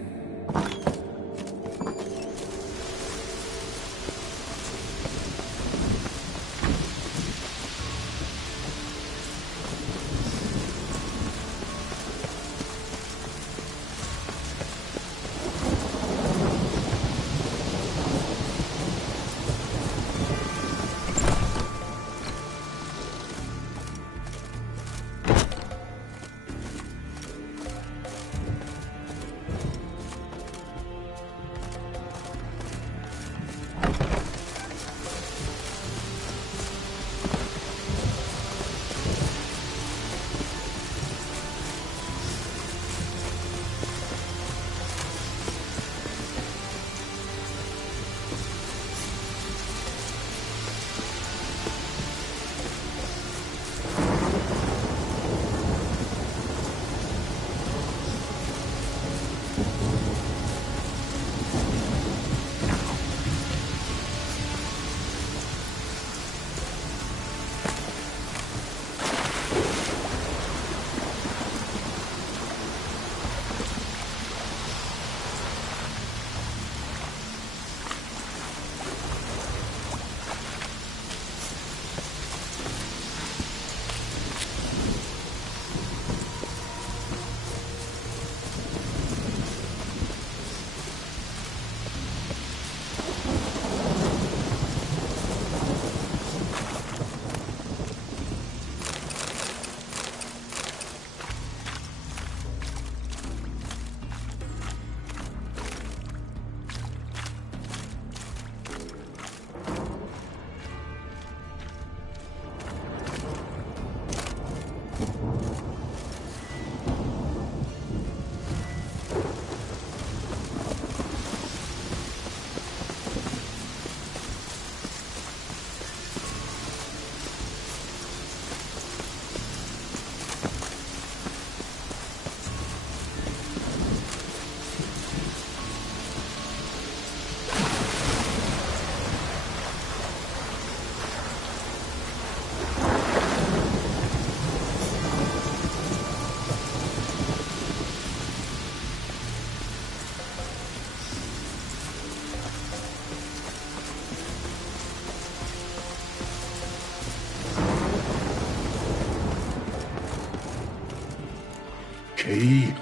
key?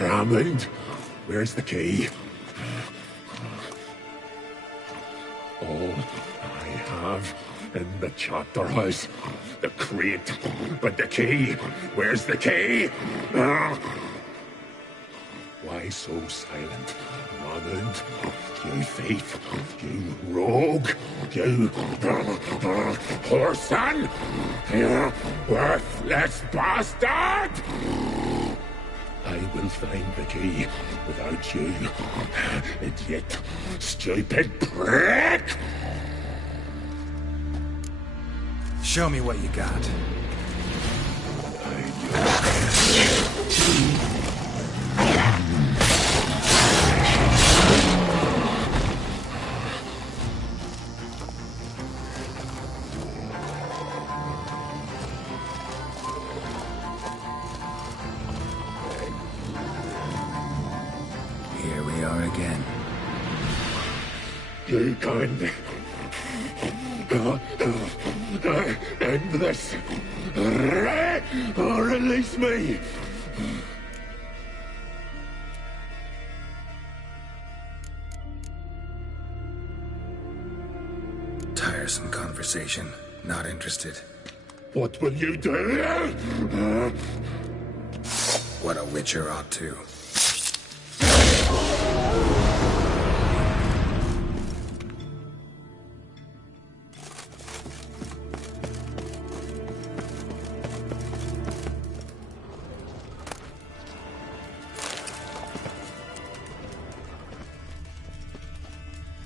Raymond, where's the key? All I have in the chapter house, the crate, but the key, where's the key? Why so silent, Raymond? You thief, you rogue, you whoreson, you worthless bastard! I will find the key without you, idiot, stupid prick! Show me what you got. Here we are again. You can't end this. Release me. Tiresome conversation. Not interested. What will you do? What a witcher ought to.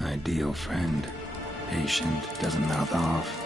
Ideal friend. Patient, doesn't mouth off.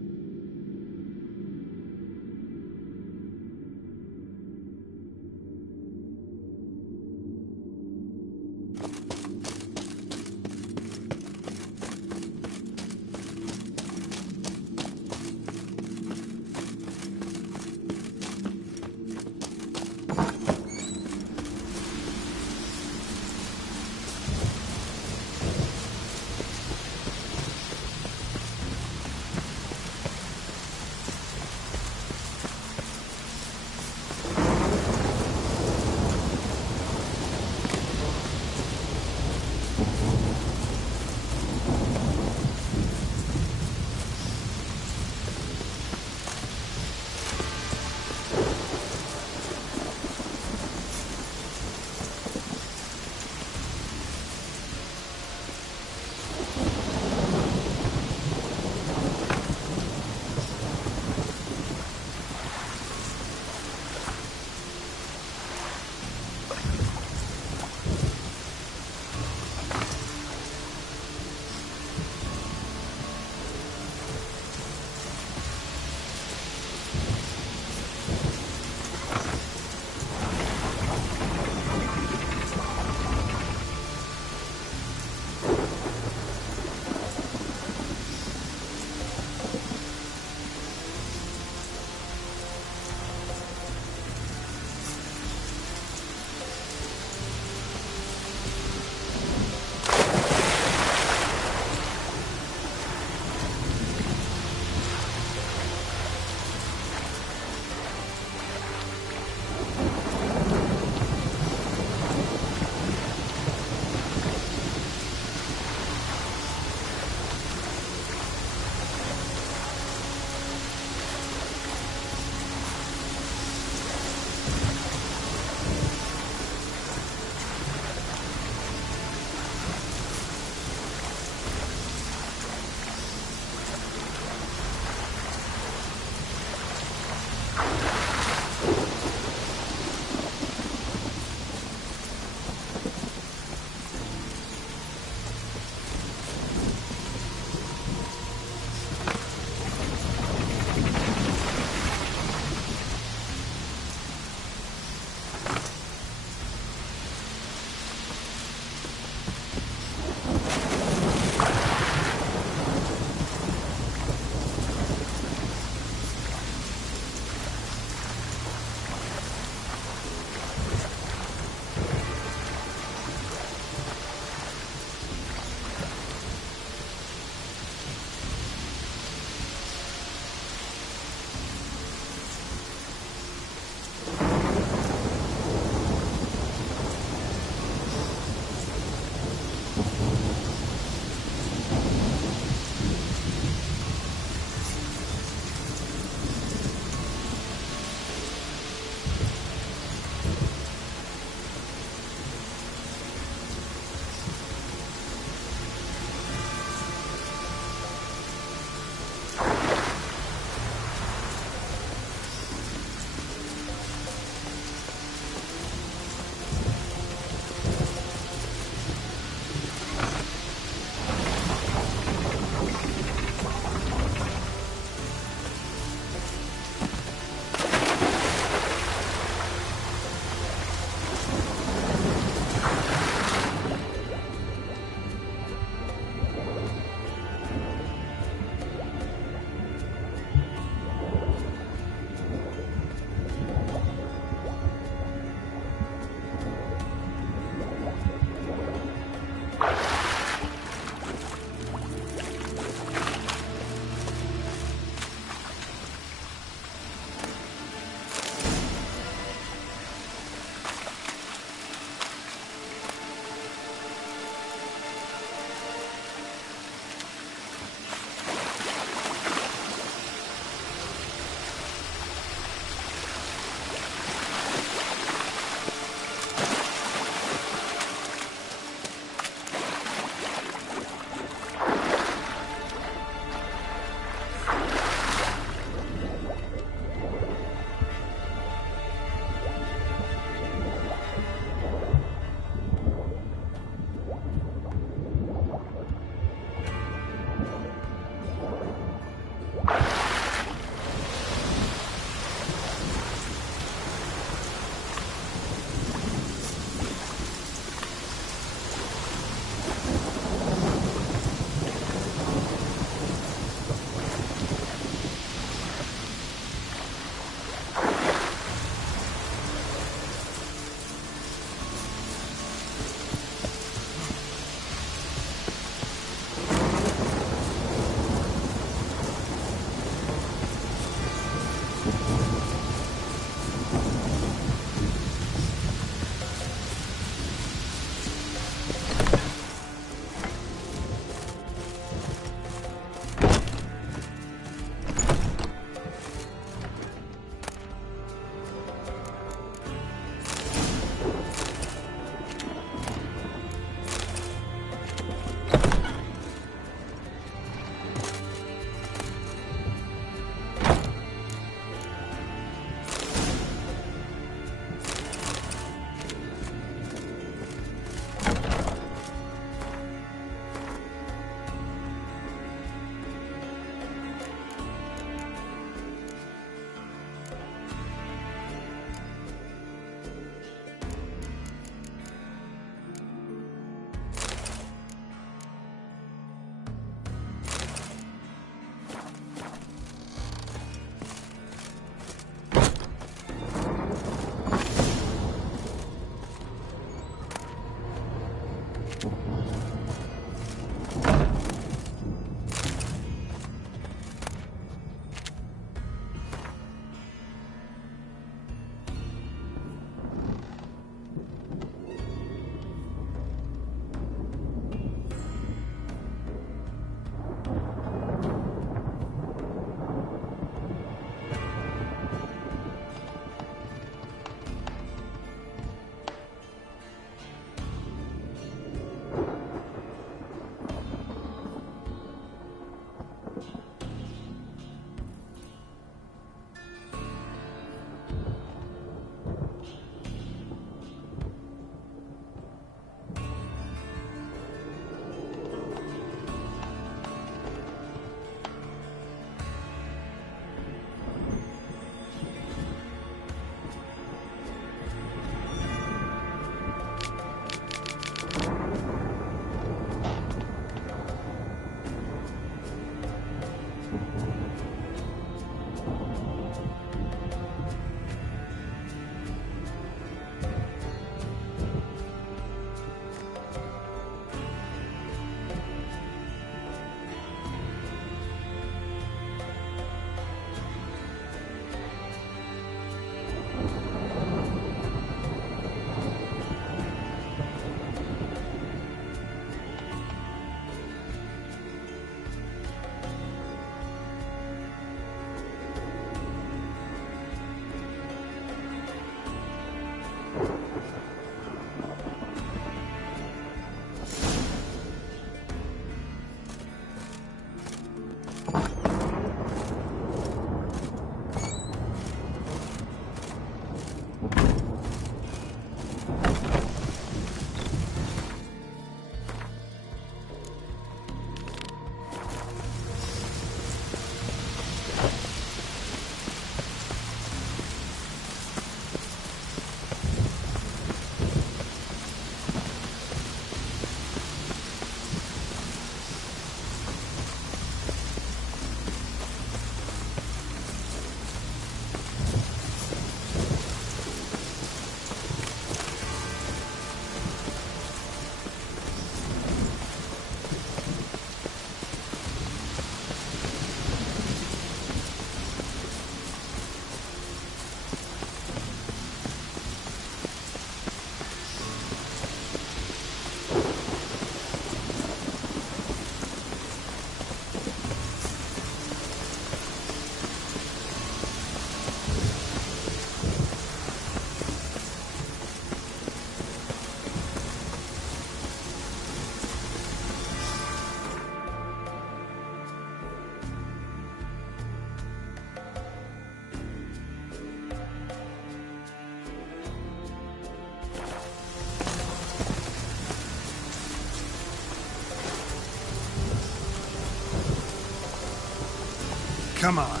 Come on.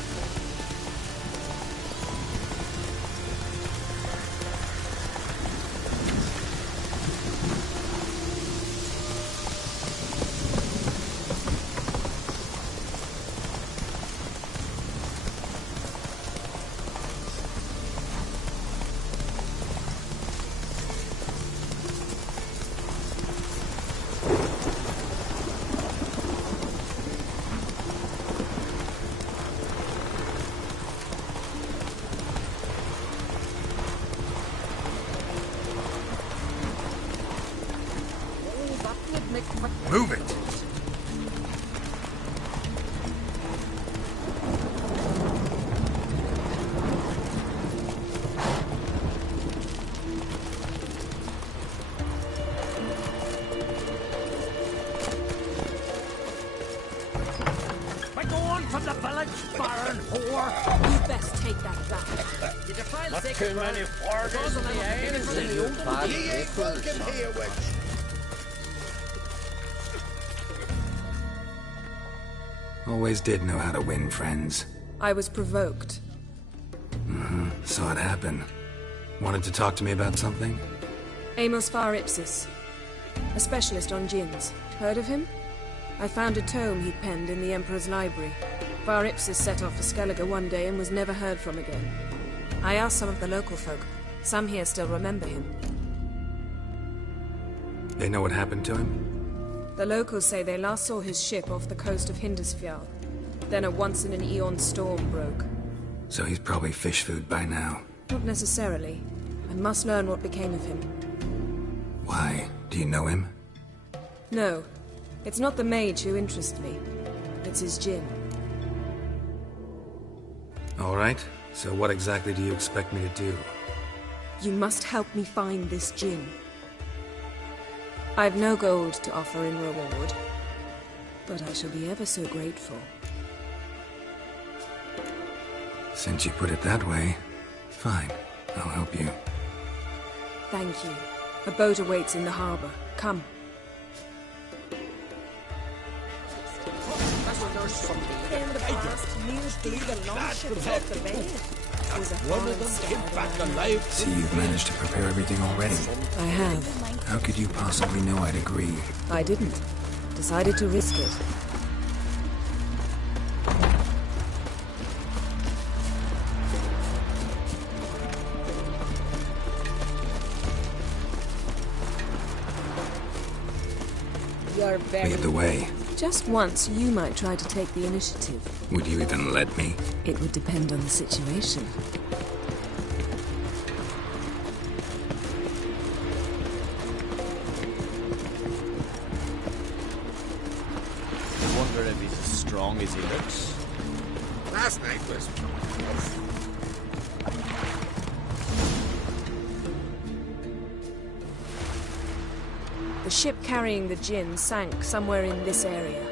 Move it. We're going from the village, Baron whore. You best take that back. Did you find Not sacred too many ground? foreigners Because in of the them Isles, beginning from and the you olden bad days. Ye ain't welcome here, witch. Always did know how to win friends. I was provoked. Saw it happen. Wanted to talk to me about something? Amos Far Ipsus, a specialist on djinns. Heard of him? I found a tome he'd penned in the Emperor's library. Far Ipsus set off for Skellige one day and was never heard from again. I asked some of the local folk. Some here still remember him. They know what happened to him? The locals say they last saw his ship off the coast of Hindisfjall. Then a once-in-an-eon storm broke. So he's probably fish food by now. Not necessarily. I must learn what became of him. Why? Do you know him? No. It's not the mage who interests me. It's his djinn. All right. So what exactly do you expect me to do? You must help me find this djinn. I've no gold to offer in reward, but I shall be ever so grateful. Since you put it that way, fine. I'll help you. Thank you. A boat awaits in the harbor. Come. In the past, news gleed a long ship off the bay. One of them came back alive. See, you've managed to prepare everything already. I have. How could you possibly know I'd agree? I didn't. Decided to risk it. You're very... Lead the way. Just once, you might try to take the initiative. Would you even let me? It would depend on the situation. I wonder if he's as strong as he looks. Last night was... The ship carrying the djinn sank somewhere in this area.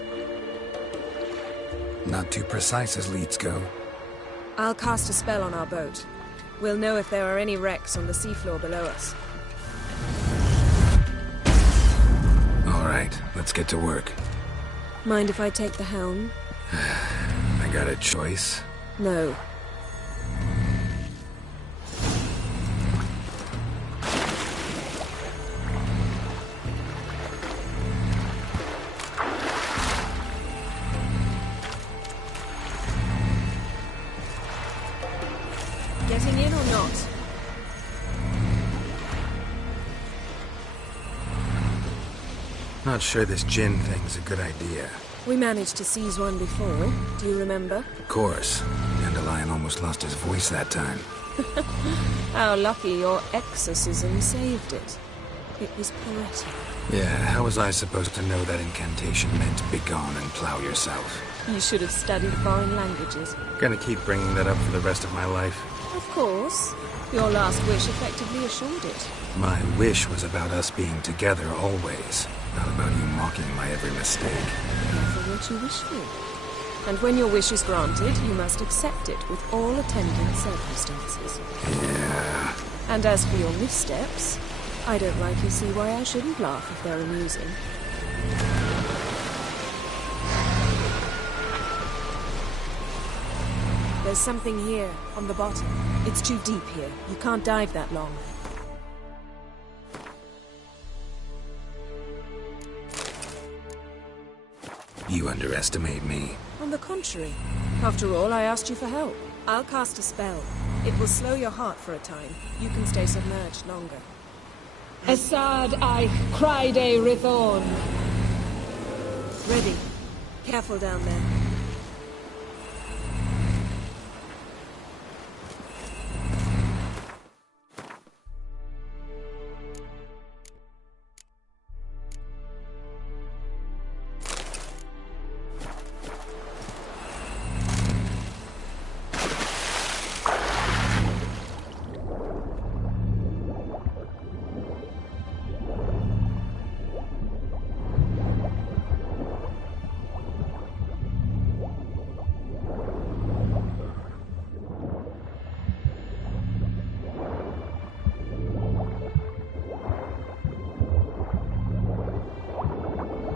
Not too precise as leads go. I'll cast a spell on our boat. We'll know if there are any wrecks on the seafloor below us. All right, let's get to work. Mind if I take the helm? I got a choice. No. Getting in or not? Not sure this djinn thing's a good idea. We managed to seize one before. Do you remember? Of course. Dandelion almost lost his voice that time. How lucky your exorcism saved it. It was poetic. Yeah, how was I supposed to know that incantation meant begone and plow yourself? You should have studied foreign languages. Gonna keep bringing that up for the rest of my life. Of course. Your last wish effectively assured it. My wish was about us being together always, not about you mocking my every mistake. Careful what you wish for. And when your wish is granted, you must accept it with all attendant circumstances. Yeah. And as for your missteps, I don't rightly see why I shouldn't laugh if they're amusing. There's something here, on the bottom. It's too deep here. You can't dive that long. You underestimate me. On the contrary. After all, I asked you for help. I'll cast a spell. It will slow your heart for a time. You can stay submerged longer. Assad I Cryde Rithon. Ready. Careful down there.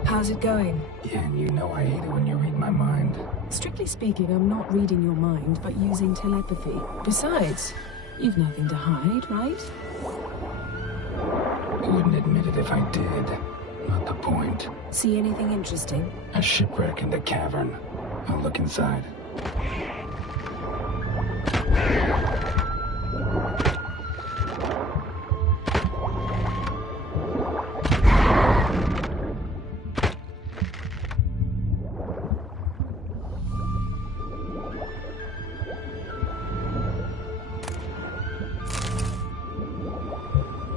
How's it going? Yen, you know I hate it when you read my mind. Strictly speaking, I'm not reading your mind, but using telepathy. Besides, you've nothing to hide, right? Wouldn't admit it if I did. Not the point. See anything interesting? A shipwreck in the cavern. I'll look inside.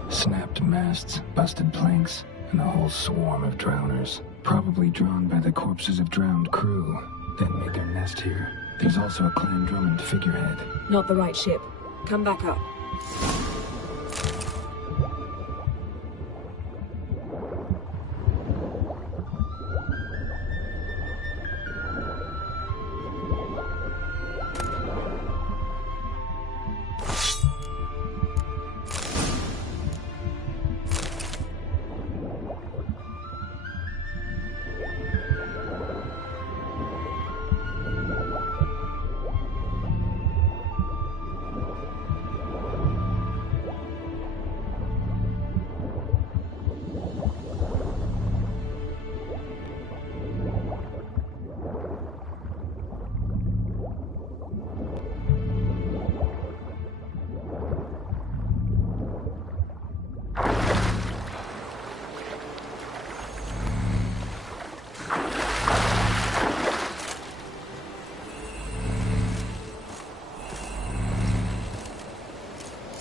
Snapped masts, busted planks, and a whole swarm of drowners. Probably drawn by the corpses of drowned crew. Then made their nest here. There's also a Clan Drummond figurehead. Not the right ship. Come back up.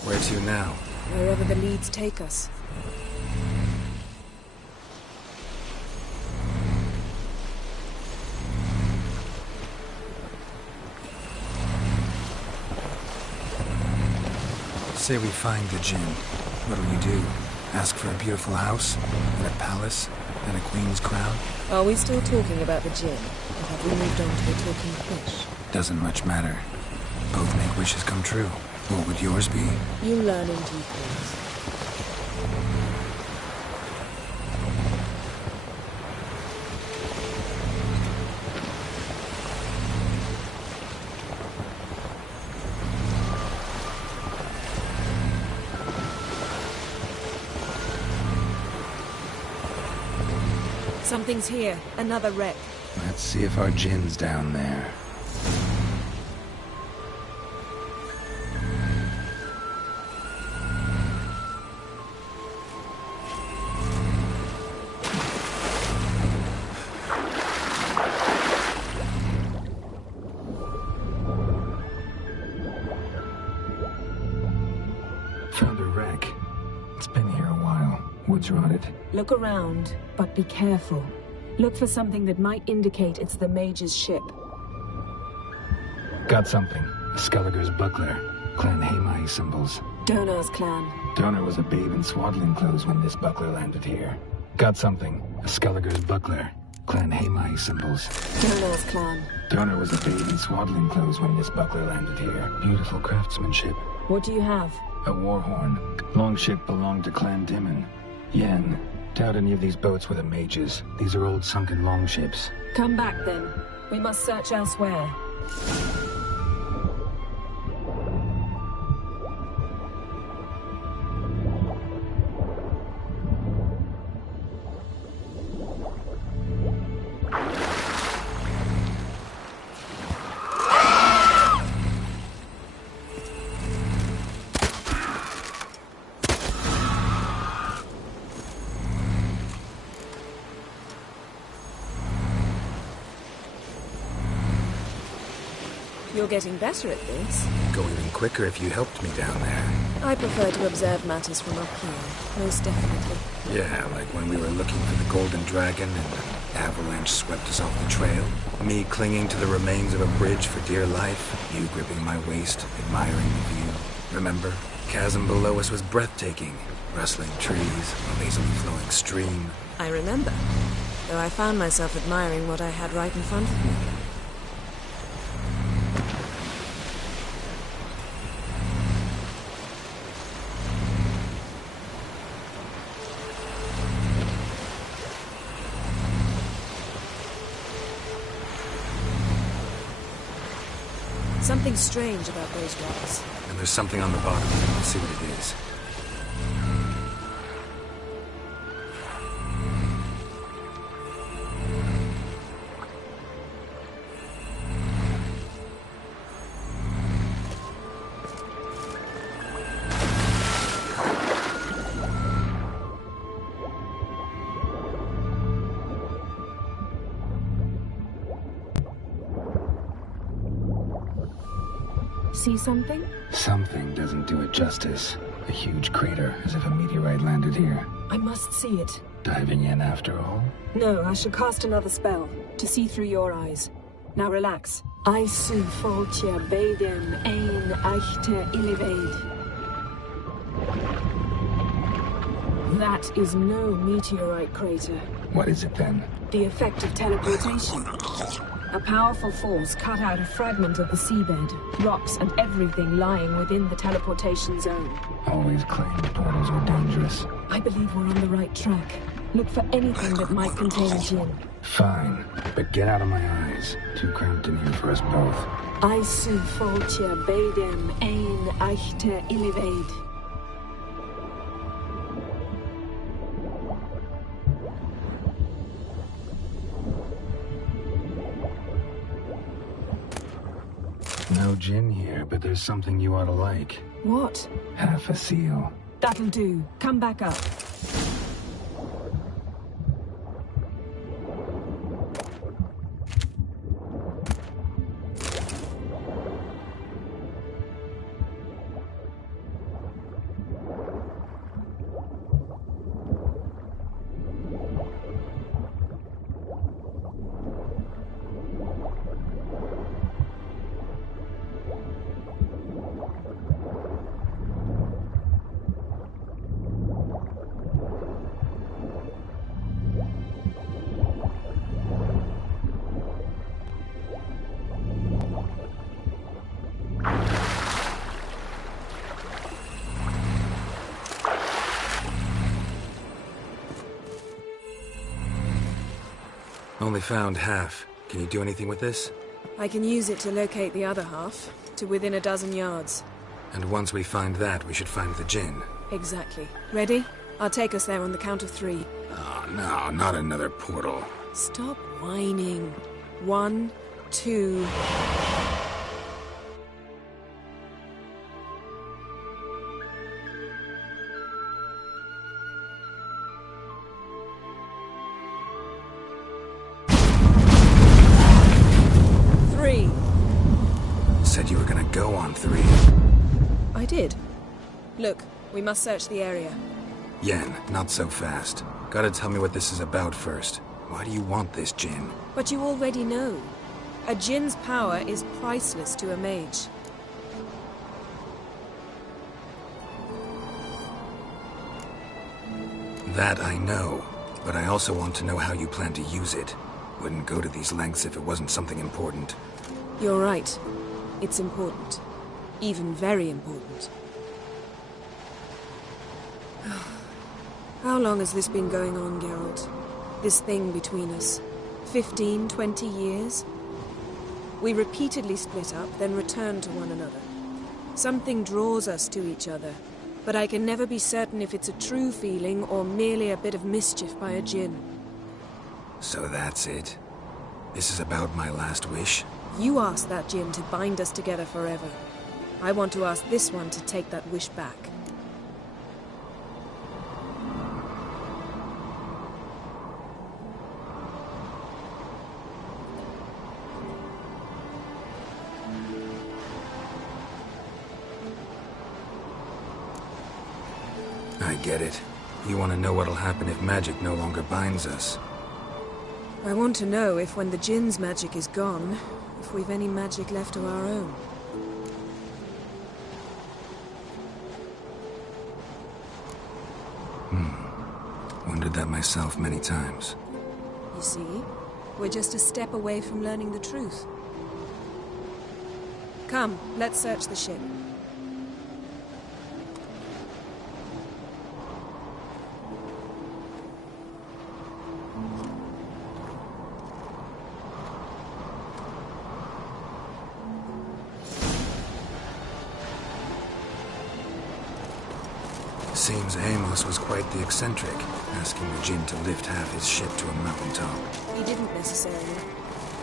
Where to now? Wherever the leads take us. Say we find the Jinn. What'll you do? Ask for a beautiful house? And a palace? And a queen's crown? Are we still talking about the Jinn? Or have we moved on to the talking fish? Doesn't much matter. Both make wishes come true. What would yours be? You learn in due course. Something's here. Another wreck. Let's see if our Jinn's down there. Found a wreck. It's been here a while. Woods rotted. Look around, but be careful. Look for something that might indicate it's the mage's ship. Got something. A Skelliger's buckler. Clan Hamai symbols. Donar's clan. Donar was a babe in swaddling clothes when this buckler landed here. Got something. A Skelliger's buckler. Clan Hamai symbols. Donar's clan. Donar was a babe in swaddling clothes when this buckler landed here. Beautiful craftsmanship. What do you have? A warhorn. Longship belonged to Clan Dimon. Yen. Doubt any of these boats were the mages. These are old sunken longships. Come back then. We must search elsewhere. You're getting better at this. Go even quicker if you helped me down there. I prefer to observe matters from up here, most definitely. Yeah, like when we were looking for the Golden Dragon and an avalanche swept us off the trail. Me clinging to the remains of a bridge for dear life. You gripping my waist, admiring the view. Remember? Chasm below us was breathtaking. Rustling trees, a lazily flowing stream. I remember, though I found myself admiring what I had right in front of me. Something strange about those rocks. And there's something on the bottom. Let's see what it is. See something? Something doesn't do it justice. A huge crater, as if a meteorite landed here. I must see it. Diving in after all? No, I should cast another spell, to see through your eyes. Now relax. Aisu foltja beidem ein eichte iliveid. That is no meteorite crater. What is it then? The effect of teleportation. A powerful force cut out a fragment of the seabed, rocks and everything lying within the teleportation zone. Always claimed portals were dangerous. I believe we're on the right track. Look for anything that might contain a djinn. Fine, but get out of my eyes. Too cramped in here for us both. Aisu foltja beidem ein eichte iliveid. No djinn here, but there's something you ought to like. What? Half a seal. That'll do. Come back up. Only found half. Can you do anything with this? I can use it to locate the other half, to within a dozen yards. And once we find that, we should find the djinn. Exactly. Ready? I'll take us there on the count of 3. Oh, no, not another portal. Stop whining. 1, 2... Said you were gonna go on 3. I did. Look, we must search the area. Yen, not so fast. Gotta tell me what this is about first. Why do you want this djinn? But you already know. A djinn's power is priceless to a mage. That I know, but I also want to know how you plan to use it. Wouldn't go to these lengths if it wasn't something important. You're right. It's important. Even very important. How long has this been going on, Geralt? This thing between us? 15, 20 years? We repeatedly split up, then returned to one another. Something draws us to each other, but I can never be certain if it's a true feeling or merely a bit of mischief by a djinn. So that's it? This is about my last wish? You asked that djinn to bind us together forever. I want to ask this one to take that wish back. I get it. You want to know what'll happen if magic no longer binds us. I want to know if when the Jinn's magic is gone, if we've any magic left of our own. Wondered that myself many times. You see, we're just a step away from learning the truth. Come, let's search the ship. Seems Amos was quite the eccentric, asking the Jinn to lift half his ship to a mountaintop. He didn't necessarily.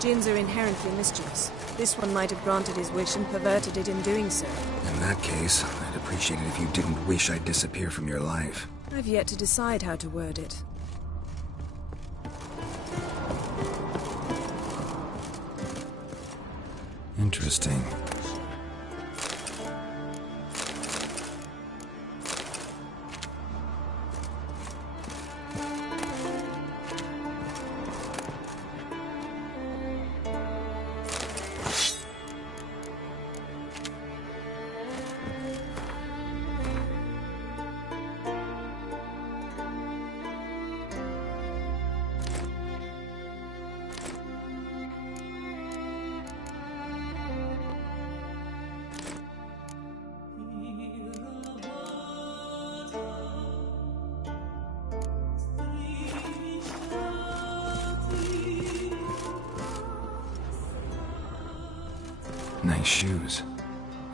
Jinns are inherently mischievous. This one might have granted his wish and perverted it in doing so. In that case, I'd appreciate it if you didn't wish I'd disappear from your life. I've yet to decide how to word it. Interesting. Nice shoes.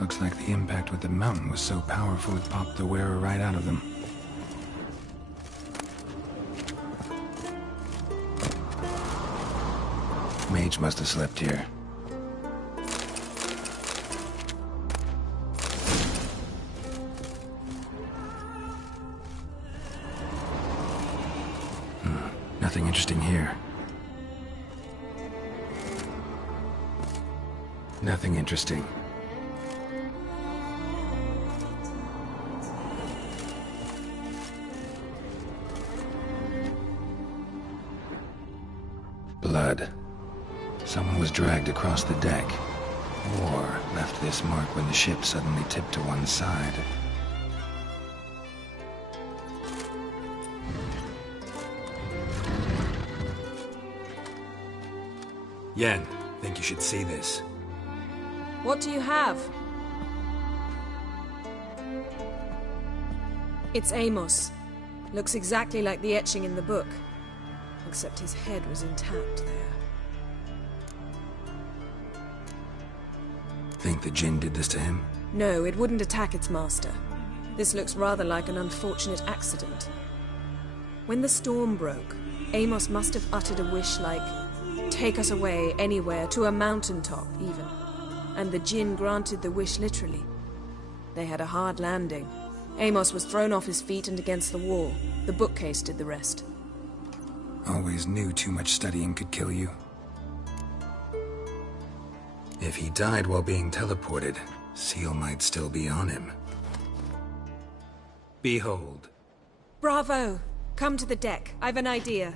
Looks like the impact with the mountain was so powerful it popped the wearer right out of them. Mage must have slept here. Nothing interesting here. Nothing interesting. Blood. Someone was dragged across the deck, or left this mark when the ship suddenly tipped to one side. Yen, think you should see this. What do you have? It's Amos. Looks exactly like the etching in the book. Except his head was intact there. Think the Jinn did this to him? No, it wouldn't attack its master. This looks rather like an unfortunate accident. When the storm broke, Amos must have uttered a wish like, "Take us away, anywhere, to a mountaintop, even." And the Jinn granted the wish literally. They had a hard landing. Amos was thrown off his feet and against the wall. The bookcase did the rest. Always knew too much studying could kill you. If he died while being teleported, Seal might still be on him. Behold. Bravo! Come to the deck. I've an idea.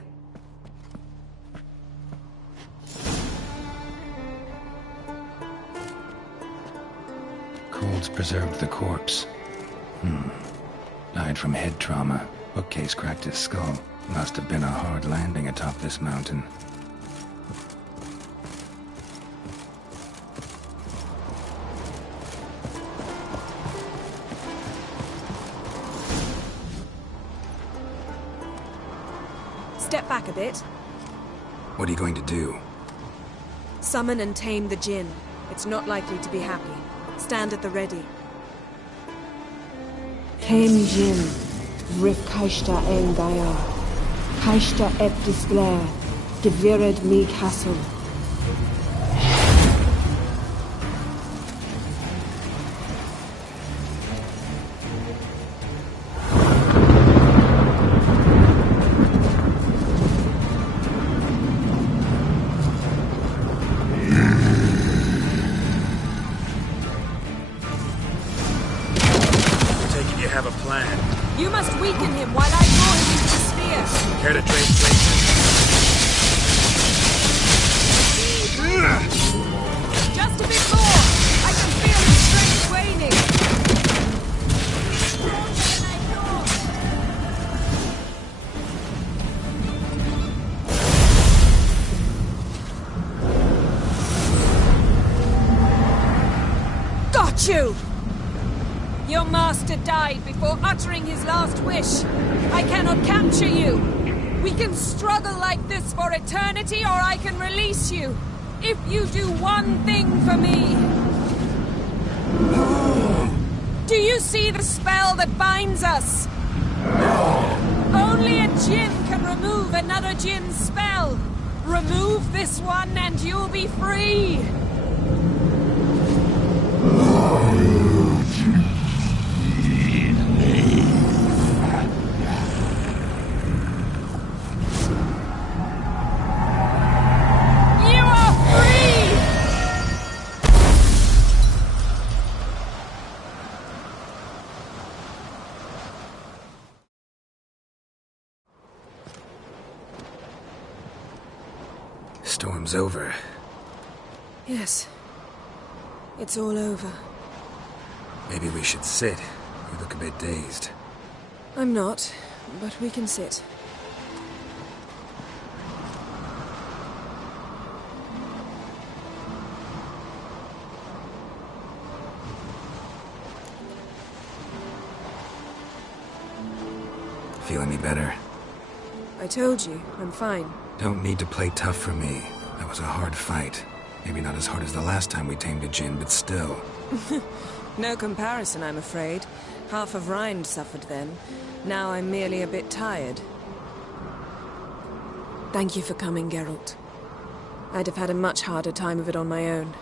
Cold's preserved the corpse. Died from head trauma. Bookcase cracked his skull. Must have been a hard landing atop this mountain. Step back a bit. What are you going to do? Summon and tame the Jinn. It's not likely to be happy. Stand at the ready. Came Jin, Rif Kaishta en Gaia, Kaishta ep Disglair, Devired me Castle. have a plan. You must weaken him while I draw him into the sphere. Care to trade places? Just a bit more! I can feel his strength waning! Got you! Your master died before uttering his last wish. I cannot capture you. We can struggle like this for eternity, or I can release you. If you do one thing for me. Do you see the spell that binds us? Only a djinn can remove another djinn's spell. Remove this one and you'll be free. Storm's over. Yes. It's all over. Maybe we should sit. You look a bit dazed. I'm not, but we can sit. Feel any better? I told you, I'm fine. Don't need to play tough for me. That was a hard fight. Maybe not as hard as the last time we tamed a djinn, but still. No comparison, I'm afraid. Half of Rind suffered then. Now I'm merely a bit tired. Thank you for coming, Geralt. I'd have had a much harder time of it on my own.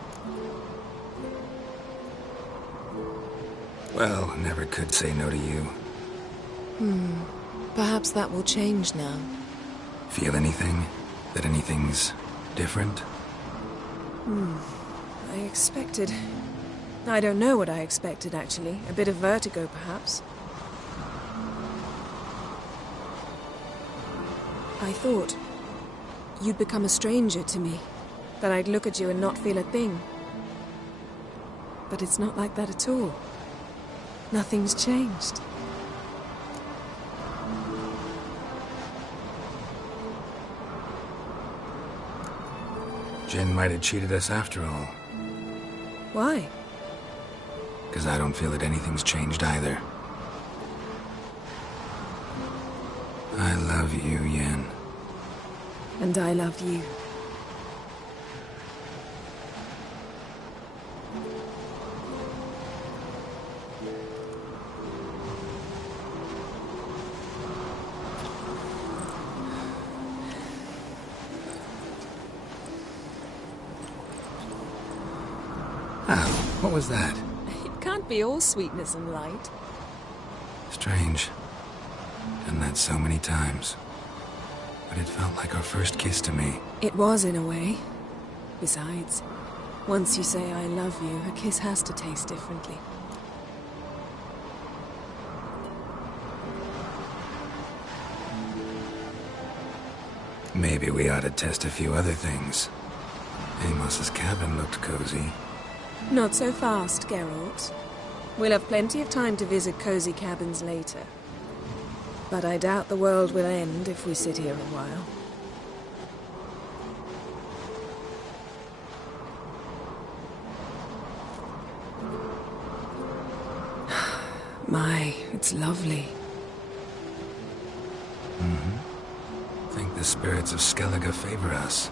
Well, never could say no to you. Perhaps that will change now. Feel anything? That anything's different? I expected... I don't know what I expected, actually. A bit of vertigo, perhaps. I thought you'd become a stranger to me. That I'd look at you and not feel a thing. But it's not like that at all. Nothing's changed. Jinn might have cheated us after all. Why? Because I don't feel that anything's changed either. I love you, Yen. And I love you. What was that? It can't be all sweetness and light. Strange. Done that so many times. But it felt like our first kiss to me. It was, in a way. Besides, once you say I love you, a kiss has to taste differently. Maybe we ought to test a few other things. Amos's cabin looked cozy. Not so fast, Geralt. We'll have plenty of time to visit cozy cabins later. But I doubt the world will end if we sit here a while. My, it's lovely. Think the spirits of Skellige favor us.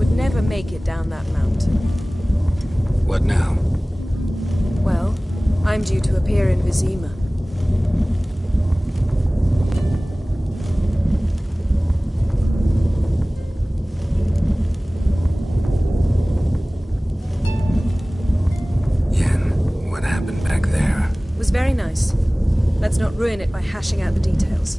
would never make it down that mountain. What now? Well, I'm due to appear in Vizima. Yen, what happened back there? It was very nice. Let's not ruin it by hashing out the details.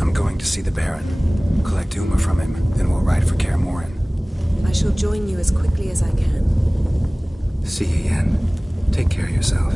I'm going to see the Baron. Collect Uma from him, then we'll ride for Kaer Morhen. I shall join you as quickly as I can. See you, Yen. Take care of yourself.